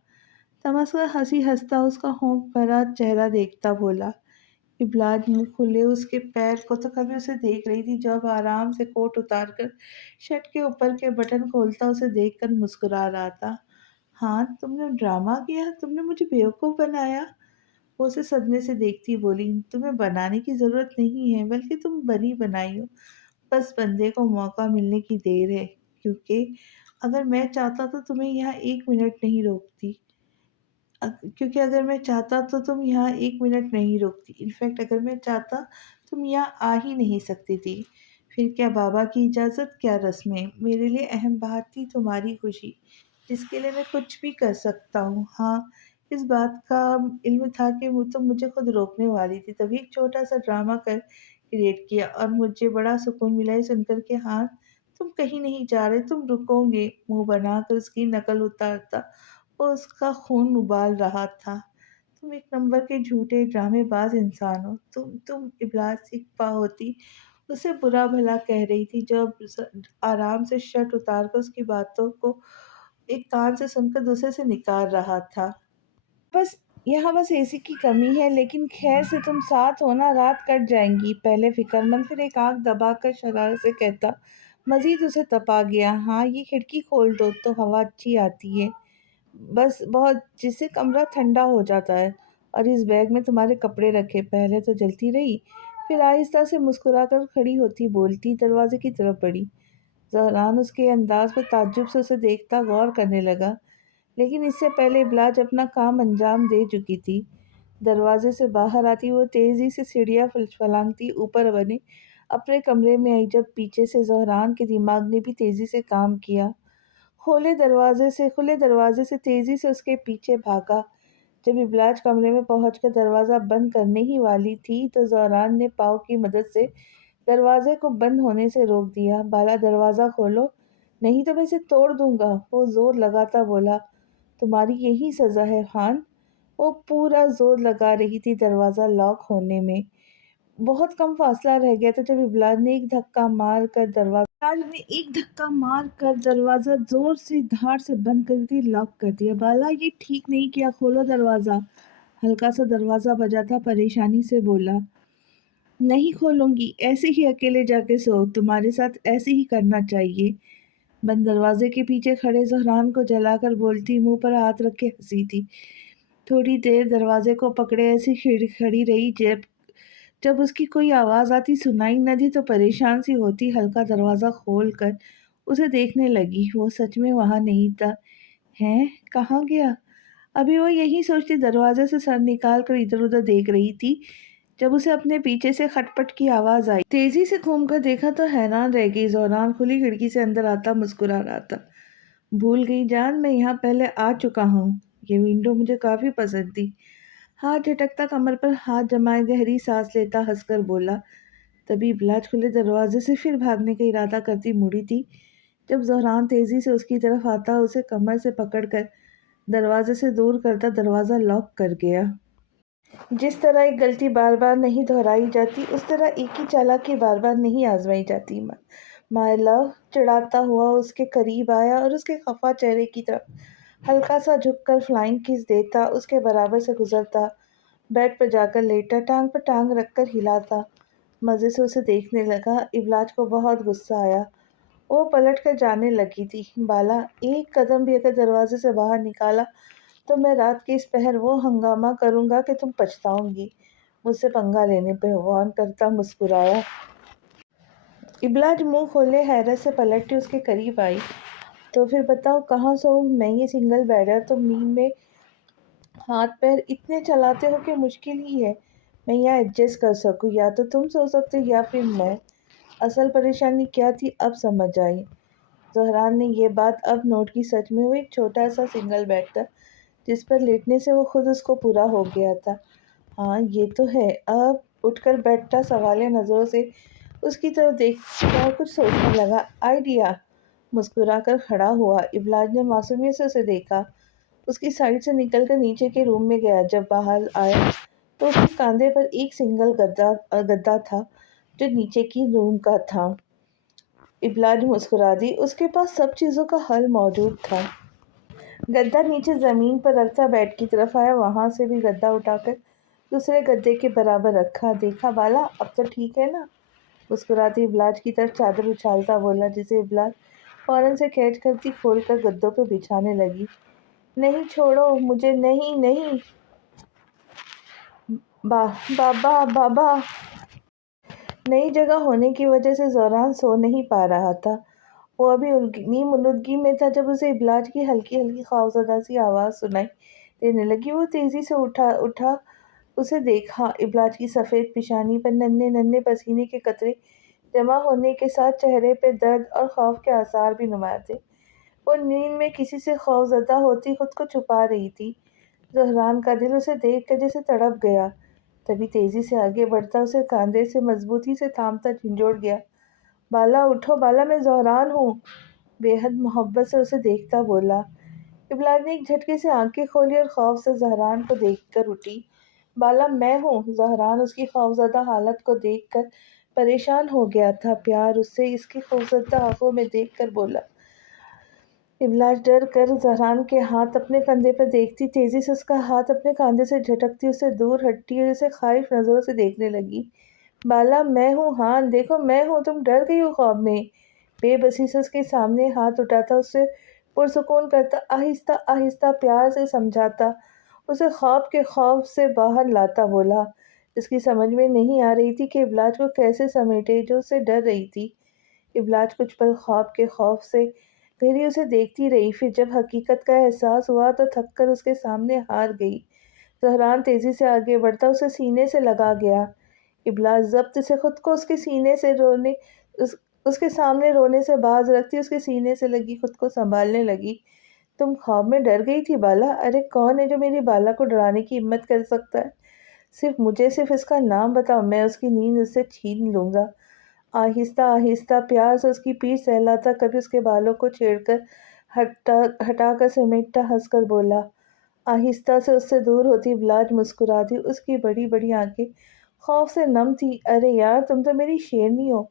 تمسکر ہنسی ہنستا اس کا ہونٹ بھرا چہرہ دیکھتا بولا۔ ابلاج منہ کھلے اس کے پیر کو تو کبھی اسے دیکھ رہی تھی جو اب آرام سے کوٹ اتار کر شرٹ کے اوپر کے بٹن کھولتا اسے دیکھ کر مسکرا رہا تھا۔ ہاں تم نے ڈرامہ کیا، تم نے مجھے بیوقوف بنایا؟ وہ اسے صدمے سے دیکھتی بولی، تمہیں بنانے کی ضرورت نہیں ہے، بلکہ تم بنی بنائی ہو، بس بندے کو موقع ملنے کی دیر ہے، اگر میں چاہتا تو تمہیں یہاں ایک منٹ نہیں روکتی کیونکہ اگر میں چاہتا تو تم یہاں ایک منٹ نہیں روکتی، انفیکٹ اگر میں چاہتا تم یہاں آ ہی نہیں سکتی تھی۔ پھر کیا بابا کی اجازت، کیا رسمیں، میرے لیے اہم بات تھی تمہاری خوشی، جس کے لیے میں کچھ بھی کر سکتا ہوں۔ ہاں اس بات کا علم تھا کہ تم مجھے خود روکنے والی تھی، تبھی ایک چھوٹا سا ڈرامہ کریٹ کیا، اور مجھے بڑا سکون ملا یہ سن کر کہ ہاں تم کہیں نہیں جا رہے، تم رکو گے۔ منہ بنا کر اس کی نقل اتارتا اور اس کا خون ابال رہا تھا۔ تم ایک نمبر کے جھوٹے ڈرامے باز انسان ہو، تم ابلاج سکھپا ہوتی اسے برا بھلا کہہ رہی تھی جو اب آرام سے شرٹ اتار کر اس کی باتوں کو ایک کان سے سن کر دوسرے سے نکال رہا تھا۔ بس یہاں بس اے سی کی کمی ہے، لیکن خیر سے تم ساتھ ہونا، رات کٹ جائیں گی۔ پہلے فکر مند، پھر ایک آنکھ دبا کر شرارت سے کہتا، مزید اسے تپا گیا۔ ہاں یہ کھڑکی کھول دو تو ہوا اچھی آتی ہے، بس بہت، جس سے کمرہ ٹھنڈا ہو جاتا ہے، اور اس بیگ میں تمہارے کپڑے رکھے۔ پہلے تو جلتی رہی، پھر آہستہ سے مسکرا کر کھڑی ہوتی بولتی دروازے کی طرف بڑھی۔ زہران اس کے انداز پر تعجب سے اسے دیکھتا غور کرنے لگا، لیکن اس سے پہلے ابلاج اپنا کام انجام دے چکی تھی۔ دروازے سے باہر آتی وہ تیزی سے سیڑھیاں پھلانگتی اوپر بنے اپنے کمرے میں آئی۔ جب پیچھے سے زہران کے دماغ نے بھی تیزی سے کام کیا، کھلے دروازے سے تیزی سے اس کے پیچھے بھاگا۔ جب ابلاج کمرے میں پہنچ کر دروازہ بند کرنے ہی والی تھی تو زہران نے پاؤں کی مدد سے دروازے کو بند ہونے سے روک دیا۔ بالا دروازہ کھولو، نہیں تو میں اسے توڑ دوں گا، وہ زور لگاتا بولا۔ تمہاری یہی سزا ہے خان۔ وہ پورا زور لگا رہی تھی دروازہ لاک ہونے میں۔ بہت کم فاصلہ رہ گیا تھا جب ابلاج نے ایک دھکا مار کر دروازہ زور سے دھاڑ سے بند کر دی، لاک کر دیا۔ بالا یہ ٹھیک نہیں کیا، کھولو دروازہ۔ ہلکا سا دروازہ بجا تھا، پریشانی سے بولا۔ نہیں کھولوں گی، ایسے ہی اکیلے جا کے سو، تمہارے ساتھ ایسے ہی کرنا چاہیے۔ بند دروازے کے پیچھے کھڑے زہران کو جلا کر بولتی، منہ پر ہاتھ رکھ کے ہنسی تھی۔ تھوڑی دیر دروازے کو پکڑے ایسی کھڑی رہی، جب اس کی کوئی آواز آتی سنائی نہ دی تو پریشان سی ہوتی ہلکا دروازہ کھول کر اسے دیکھنے لگی۔ وہ سچ میں وہاں نہیں تھا۔ ہیں کہاں گیا؟ ابھی وہ یہی سوچتی دروازے سے سر نکال کر ادھر ادھر دیکھ رہی تھی جب اسے اپنے پیچھے سے کھٹ پٹ کی آواز آئی۔ تیزی سے گھوم کر دیکھا تو حیران رہ گئی۔ زہران کھلی کھڑکی سے اندر آتا مسکرا رہا تھا۔ بھول گئی جان، میں یہاں پہلے آ چکا ہوں، یہ ونڈو مجھے کافی پسند تھی۔ ہاتھ جھٹکتا کمر پر ہاتھ جمائے گہری سانس لیتا ہنس کر بولا۔ تبھی ابلاج کھلے دروازے سے پھر بھاگنے کا ارادہ کرتی مڑی تھی جب زہران تیزی سے اس کی طرف آتا اسے کمر سے پکڑ کر دروازے سے دور کرتا دروازہ لاک کر گیا۔ جس طرح ایک غلطی بار بار نہیں دہرائی جاتی، اس طرح ایک ہی چالاکی بار بار نہیں آزمائی جاتی۔ مائی لو چڑھاتا ہوا اس کے قریب آیا اور اس کے خفا چہرے کی طرف ہلکا سا جھک کر فلائنگ کس دیتا، اس کے برابر سے گزرتا، بیڈ پر جا کر لیٹا، ٹانگ پر ٹانگ رکھ کر ہلاتا، مزے سے اسے دیکھنے لگا۔ ابلاج کو بہت غصہ آیا۔ وہ پلٹ کر جانے لگی تھی۔ بالا، ایک قدم بھی اگر دروازے سے باہر نکالا تو میں رات کے اس پہر وہ ہنگامہ کروں گا کہ تم پچھتاؤ گی۔ مجھ سے پنگا لینے پہ وارن کرتا مسکرایا۔ ابلاج منہ کھولے حیرت سے پلٹتی اس کے قریب آئی۔ تو پھر بتاؤ کہاں سوؤں میں؟ یہ سنگل بیڈ ہے، تم نیند میں ہاتھ پیر اتنے چلاتے ہو کہ مشکل ہی ہے میں یہاں ایڈجسٹ کر سکوں۔ یا تو تم سو سکتے یا پھر میں۔ اصل پریشانی کیا تھی اب سمجھ آئی۔ زہران نے یہ بات اب نوٹ کی۔ سچ میں وہ ایک چھوٹا سا سنگل بیڈ تھا جس پر لیٹنے سے وہ خود اس کو پورا ہو گیا تھا۔ ہاں یہ تو ہے۔ اب اٹھ کر بیٹھتا، سوالیہ نظروں سے اس کی طرف دیکھتا کچھ سوچنے لگا۔ آئیڈیا! مسکرا کر کھڑا ہوا۔ ابلاج نے معصومیت سے اسے دیکھا، اس کی سائڈ سے نکل کر نیچے کے روم میں گیا۔ جب باہر آیا تو اس کے کاندھے پر ایک سنگل گدا تھا جو نیچے کی روم کا تھا۔ ابلاج مسکرا دی۔ اس کے پاس سب چیزوں کا حل موجود تھا۔ گدا نیچے زمین پر رکھتا بیڈ کی طرف آیا، وہاں سے بھی گدا اٹھا کر دوسرے گدے کے برابر رکھا۔ دیکھا بالا، اب تو ٹھیک ہے نا؟ مسکراتی ابلاج کی طرف چادر اچھالتا بولا، جسے ابلاج فوراً سے کیچ کرتی کھول کر گدوں پہ بچھانے لگی۔ نہیں چھوڑو مجھے، نہیں نہیں بابا بابا۔ نئی جگہ ہونے کی وجہ سے زہران سو نہیں پا رہا تھا۔ وہ ابھی نیم آلودگی میں تھا جب اسے ابلاج کی ہلکی ہلکی خوفزدہ سی آواز سنائی دینے لگی۔ وہ تیزی سے اٹھا اسے دیکھا۔ ابلاج کی سفید پیشانی پر ننھے ننھے پسینے کے قطرے جمع ہونے کے ساتھ چہرے پہ درد اور خوف کے آثار بھی نمایاں تھے۔ وہ نیند میں کسی سے خوفزدہ ہوتی خود کو چھپا رہی تھی۔ زہران کا دل اسے دیکھ کر جیسے تڑپ گیا، تبھی تیزی سے آگے بڑھتا اسے کاندھے سے مضبوطی سے تھامتا جھنجھوڑ گیا۔ بالا اٹھو بالا، میں زہران ہوں، بے حد محبت سے اسے دیکھتا بولا۔ ابلاج نے ایک جھٹکے سے آنکھیں کھولی اور خوف سے زہران کو دیکھ کر اٹھی۔ بالا میں ہوں۔ زہران اس کی خوفزدہ حالت کو دیکھ کر پریشان ہو گیا تھا۔ پیار اسے اس کی خوفزدہ آنکھوں میں دیکھ کر بولا۔ ابلاج ڈر کر زہران کے ہاتھ اپنے کندھے پر دیکھتی، تیزی سے اس کا ہاتھ اپنے کاندھے سے جھٹکتی اسے دور ہٹتی اور اسے خائف نظروں سے دیکھنے لگی۔ بالا میں ہوں، ہاں دیکھو میں ہوں، تم ڈر گئی ہو خواب میں؟ بے بسی سے اس کے سامنے ہاتھ اٹھاتا، اسے پرسکون کرتا، آہستہ آہستہ پیار سے سمجھاتا، اسے خواب کے خوف سے باہر لاتا بولا۔ اس کی سمجھ میں نہیں آ رہی تھی کہ ابلاج کو کیسے سمیٹے جو اس سے ڈر رہی تھی۔ ابلاج کچھ پل خواب کے خوف سے گھری اسے دیکھتی رہی، پھر جب حقیقت کا احساس ہوا تو تھک کر اس کے سامنے ہار گئی۔ زہران تیزی سے آگے بڑھتا اسے سینے سے لگا گیا۔ ابلاج ضبط سے خود کو اس کے سامنے رونے سے باز رکھتی اس کے سینے سے لگی خود کو سنبھالنے لگی۔ تم خواب میں ڈر گئی تھی بالا؟ ارے کون ہے جو میری بالا کو ڈرانے کی ہمت کر سکتا ہے؟ صرف اس کا نام بتاؤ، میں اس کی نیند اس سے چھین لوں گا۔ آہستہ آہستہ پیار سے اس کی پیٹھ سہلاتا، کبھی اس کے بالوں کو چھیڑ کر ہٹا کر سمیٹتا، ہنس کر بولا۔ آہستہ سے اس سے دور ہوتی ابلاج مسکراتی، اس کی بڑی بڑی آنکھیں خوف سے نم تھی۔ ارے یار تم تو میری شیرنی ہو،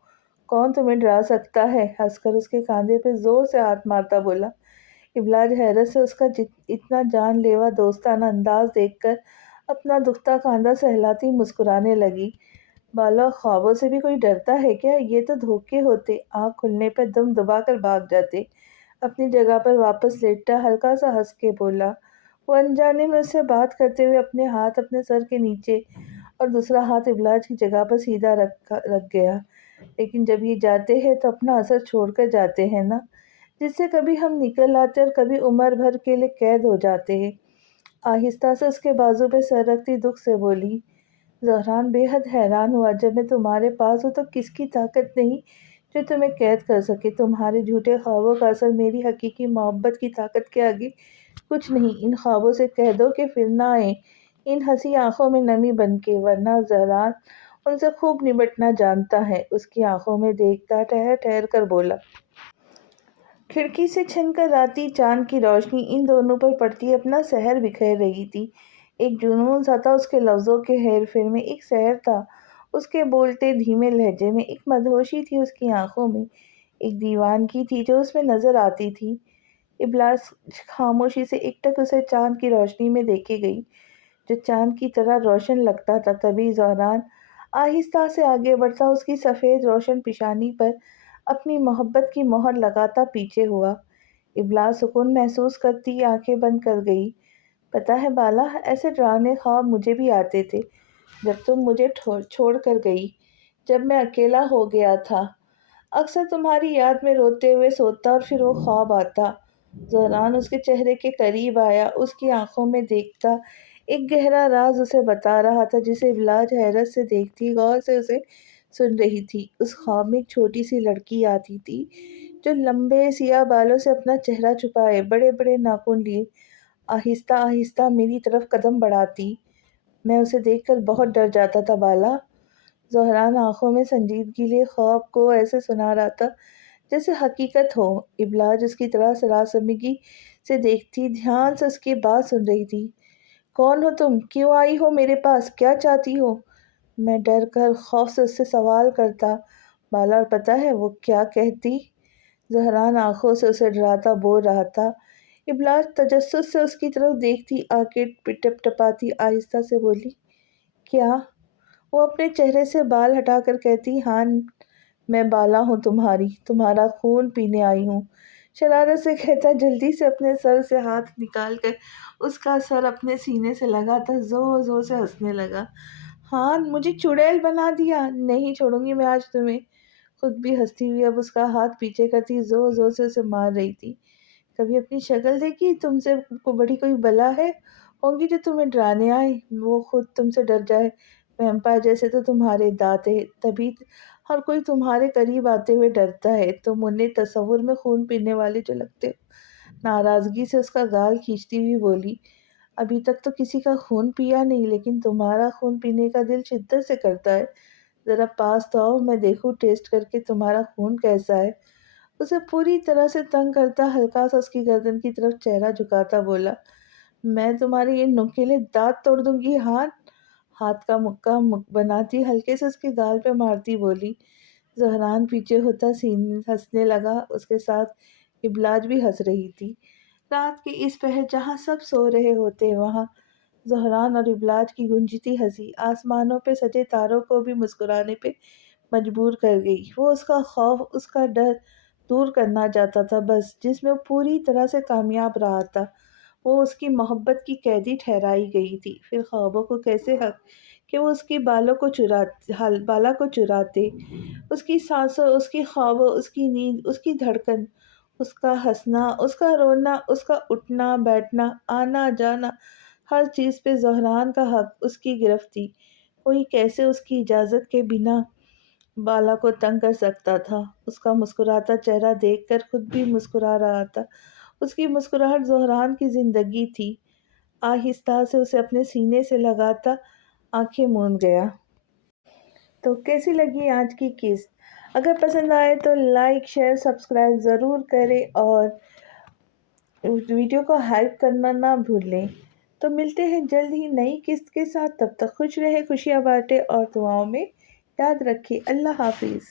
کون تمہیں ڈرا سکتا ہے؟ ہنس کر اس کے کاندھے پہ زور سے ہاتھ مارتا بولا۔ ابلاج حیرت سے اس کا اتنا جان لیوا دوستانہ انداز دیکھ کر اپنا دکھتا کاندھا سہلاتی مسکرانے لگی۔ بالا خوابوں سے بھی کوئی ڈرتا ہے کیا؟ یہ تو دھوکے ہوتے۔ آنکھ کھلنے پر دم دبا کر بھاگ جاتے۔ اپنی جگہ پر واپس لیٹتا ہلکا سا ہنس کے بولا۔ وہ انجانے میں اس سے بات کرتے ہوئے اپنے ہاتھ اپنے سر کے نیچے اور دوسرا ہاتھ ابلاج کی جگہ پر سیدھا رکھ گیا۔ لیکن جب یہ جاتے ہیں تو اپنا اثر چھوڑ کر جاتے ہیں نا، جس سے کبھی ہم نکل آتے اور کبھی عمر بھر کے لیے قید ہو جاتے ہیں۔ آہستہ سے اس کے بازو پہ سر رکھتی دکھ سے بولی۔ زہران بے حد حیران ہوا۔ جب میں تمہارے پاس ہوں تو کس کی طاقت نہیں جو تمہیں قید کر سکے؟ تمہارے جھوٹے خوابوں کا اثر میری حقیقی محبت کی طاقت کے آگے کچھ نہیں۔ ان خوابوں سے کہہ دو کہ پھر نہ آئیں، ان ہنسی آنکھوں میں نمی بن کے، ورنہ زہران ان سے خوب نمٹنا جانتا ہے۔ اس کی آنکھوں میں دیکھتا ٹھہر ٹھہر کر بولا۔ کھڑکی سے چھن کر راتی چاند کی روشنی ان دونوں پر پڑتی اپنا سحر بکھیر رہی تھی۔ ایک جنون سا تھا اس کے لفظوں کے ہیر پھیر میں، ایک سحر تھا اس کے بولتے دھیمے لہجے میں، ایک مدہوشی تھی اس کی آنکھوں میں، ایک دیوانگی تھی جو اس میں نظر آتی تھی۔ ابلاس خاموشی سے ایک ٹک اسے چاند کی روشنی میں دیکھے گئی، جو چاند کی طرح روشن لگتا تھا۔ تبھی زہران آہستہ سے آگے بڑھتا، اس کی سفید روشن پیشانی پر اپنی محبت کی مہر لگاتا پیچھے ہوا۔ ابلا سکون محسوس کرتی آنکھیں بند کر گئی۔ پتہ ہے بالا، ایسے ڈراونے خواب مجھے بھی آتے تھے جب تم مجھے چھوڑ کر گئی، جب میں اکیلا ہو گیا تھا۔ اکثر تمہاری یاد میں روتے ہوئے سوتا اور پھر وہ خواب آتا۔ زہران اس کے چہرے کے قریب آیا، اس کی آنکھوں میں دیکھتا ایک گہرا راز اسے بتا رہا تھا جسے ابلاج حیرت سے دیکھتی، غور سے اسے سن رہی تھی۔ اس خواب میں ایک چھوٹی سی لڑکی آتی تھی جو لمبے سیاہ بالوں سے اپنا چہرہ چھپائے، بڑے بڑے ناخن لیے آہستہ آہستہ میری طرف قدم بڑھاتی۔ میں اسے دیکھ کر بہت ڈر جاتا تھا بالا۔ زہران آنکھوں میں سنجیدگی لیے خواب کو ایسے سنا رہا تھا جیسے حقیقت ہو۔ ابلاج اس کی طرح سراسیمگی سے دیکھتی، دھیان سے اس کی بات سن رہی تھی۔ کون ہو تم؟ کیوں آئی ہو میرے پاس؟ کیا چاہتی ہو؟ میں ڈر کر خوف سے اس سے سوال کرتا بالا، اور پتہ ہے وہ کیا کہتی؟ زہران آنکھوں سے اسے ڈراتا بول رہا تھا۔ ابلاج تجسس سے اس کی طرف دیکھتی، آنکھیں ٹپ ٹپاتی آہستہ سے بولی، کیا؟ وہ اپنے چہرے سے بال ہٹا کر کہتی، ہاں میں بالا ہوں تمہاری، تمہارا خون پینے آئی ہوں۔ شرارت سے کہتا، جلدی سے اپنے سر سے ہاتھ نکال کر اس کا سر اپنے سینے سے لگاتا زور زور سے ہنسنے لگا۔ ہاں مجھے چڑیل بنا دیا، نہیں چھوڑوں گی میں آج تمہیں۔ خود بھی ہنستی ہوئی اب اس کا ہاتھ پیچھے کرتی زور زور سے اسے مار رہی تھی۔ کبھی اپنی شکل دیکھی؟ تم سے بڑی کوئی بلا ہے ہوگی جو تمہیں ڈرانے آئے، وہ خود تم سے ڈر جائے۔ ویمپائر جیسے تو تمہارے دانت ہیں، تبھی ہر کوئی تمہارے قریب آتے ہوئے ڈرتا ہے، تم انہیں تصور میں خون پینے والے جو لگتے ہو۔ ناراضگی سے اس کا گال کھینچتی ہوئی بولی، ابھی تک تو کسی کا خون پیا نہیں، لیکن تمہارا خون پینے کا دل شدت سے کرتا ہے۔ ذرا پاس تو آؤ، میں دیکھوں ٹیسٹ کر کے تمہارا خون کیسا ہے۔ اسے پوری طرح سے تنگ کرتا ہلکا سا اس کی گردن کی طرف چہرہ جھکاتا بولا، میں تمہارے یہ نوکیلے دانت توڑ دوں گی۔ ہاتھ کا مکہ بناتی ہلکے سے اس کے گال پہ مارتی بولی۔ زہران پیچھے ہوتا ہنسنے لگا، اس کے ساتھ ابلاج بھی ہنس رہی تھی۔ رات کے اس پہر جہاں سب سو رہے ہوتے، وہاں زہران اور ابلاج کی گونجتی ہنسی آسمانوں پہ سجے تاروں کو بھی مسکرانے پہ مجبور کر گئی۔ وہ اس کا خوف، اس کا ڈر دور کرنا چاہتا تھا بس، جس میں وہ پوری طرح سے کامیاب رہا تھا۔ وہ اس کی محبت کی قیدی ٹھہرائی گئی تھی، پھر خوابوں کو کیسے حق کہ وہ اس کی بالا کو چراتے، اس کی سانسوں، اس کی خوابوں، اس کی نیند، اس کی دھڑکن، اس کا ہنسنا، اس کا رونا، اس کا اٹھنا بیٹھنا، آنا جانا، ہر چیز پہ زہران کا حق، اس کی گرفتی۔ کوئی کیسے اس کی اجازت کے بنا بالا کو تنگ کر سکتا تھا؟ اس کا مسکراتا چہرہ دیکھ کر خود بھی مسکرا رہا تھا۔ اس کی مسکراہٹ زہران کی زندگی تھی۔ آہستہ سے اسے اپنے سینے سے لگاتا آنکھیں موند گیا۔ تو کیسی لگی آج کی قسط؟ اگر پسند آئے تو لائک شیئر سبسکرائب ضرور کریں اور ویڈیو کو ہائپ کرنا نہ بھولیں۔ تو ملتے ہیں جلد ہی نئی قسط کے ساتھ، تب تک خوش رہے، خوشیاں بانٹے اور دعاؤں میں یاد رکھیں۔ اللہ حافظ۔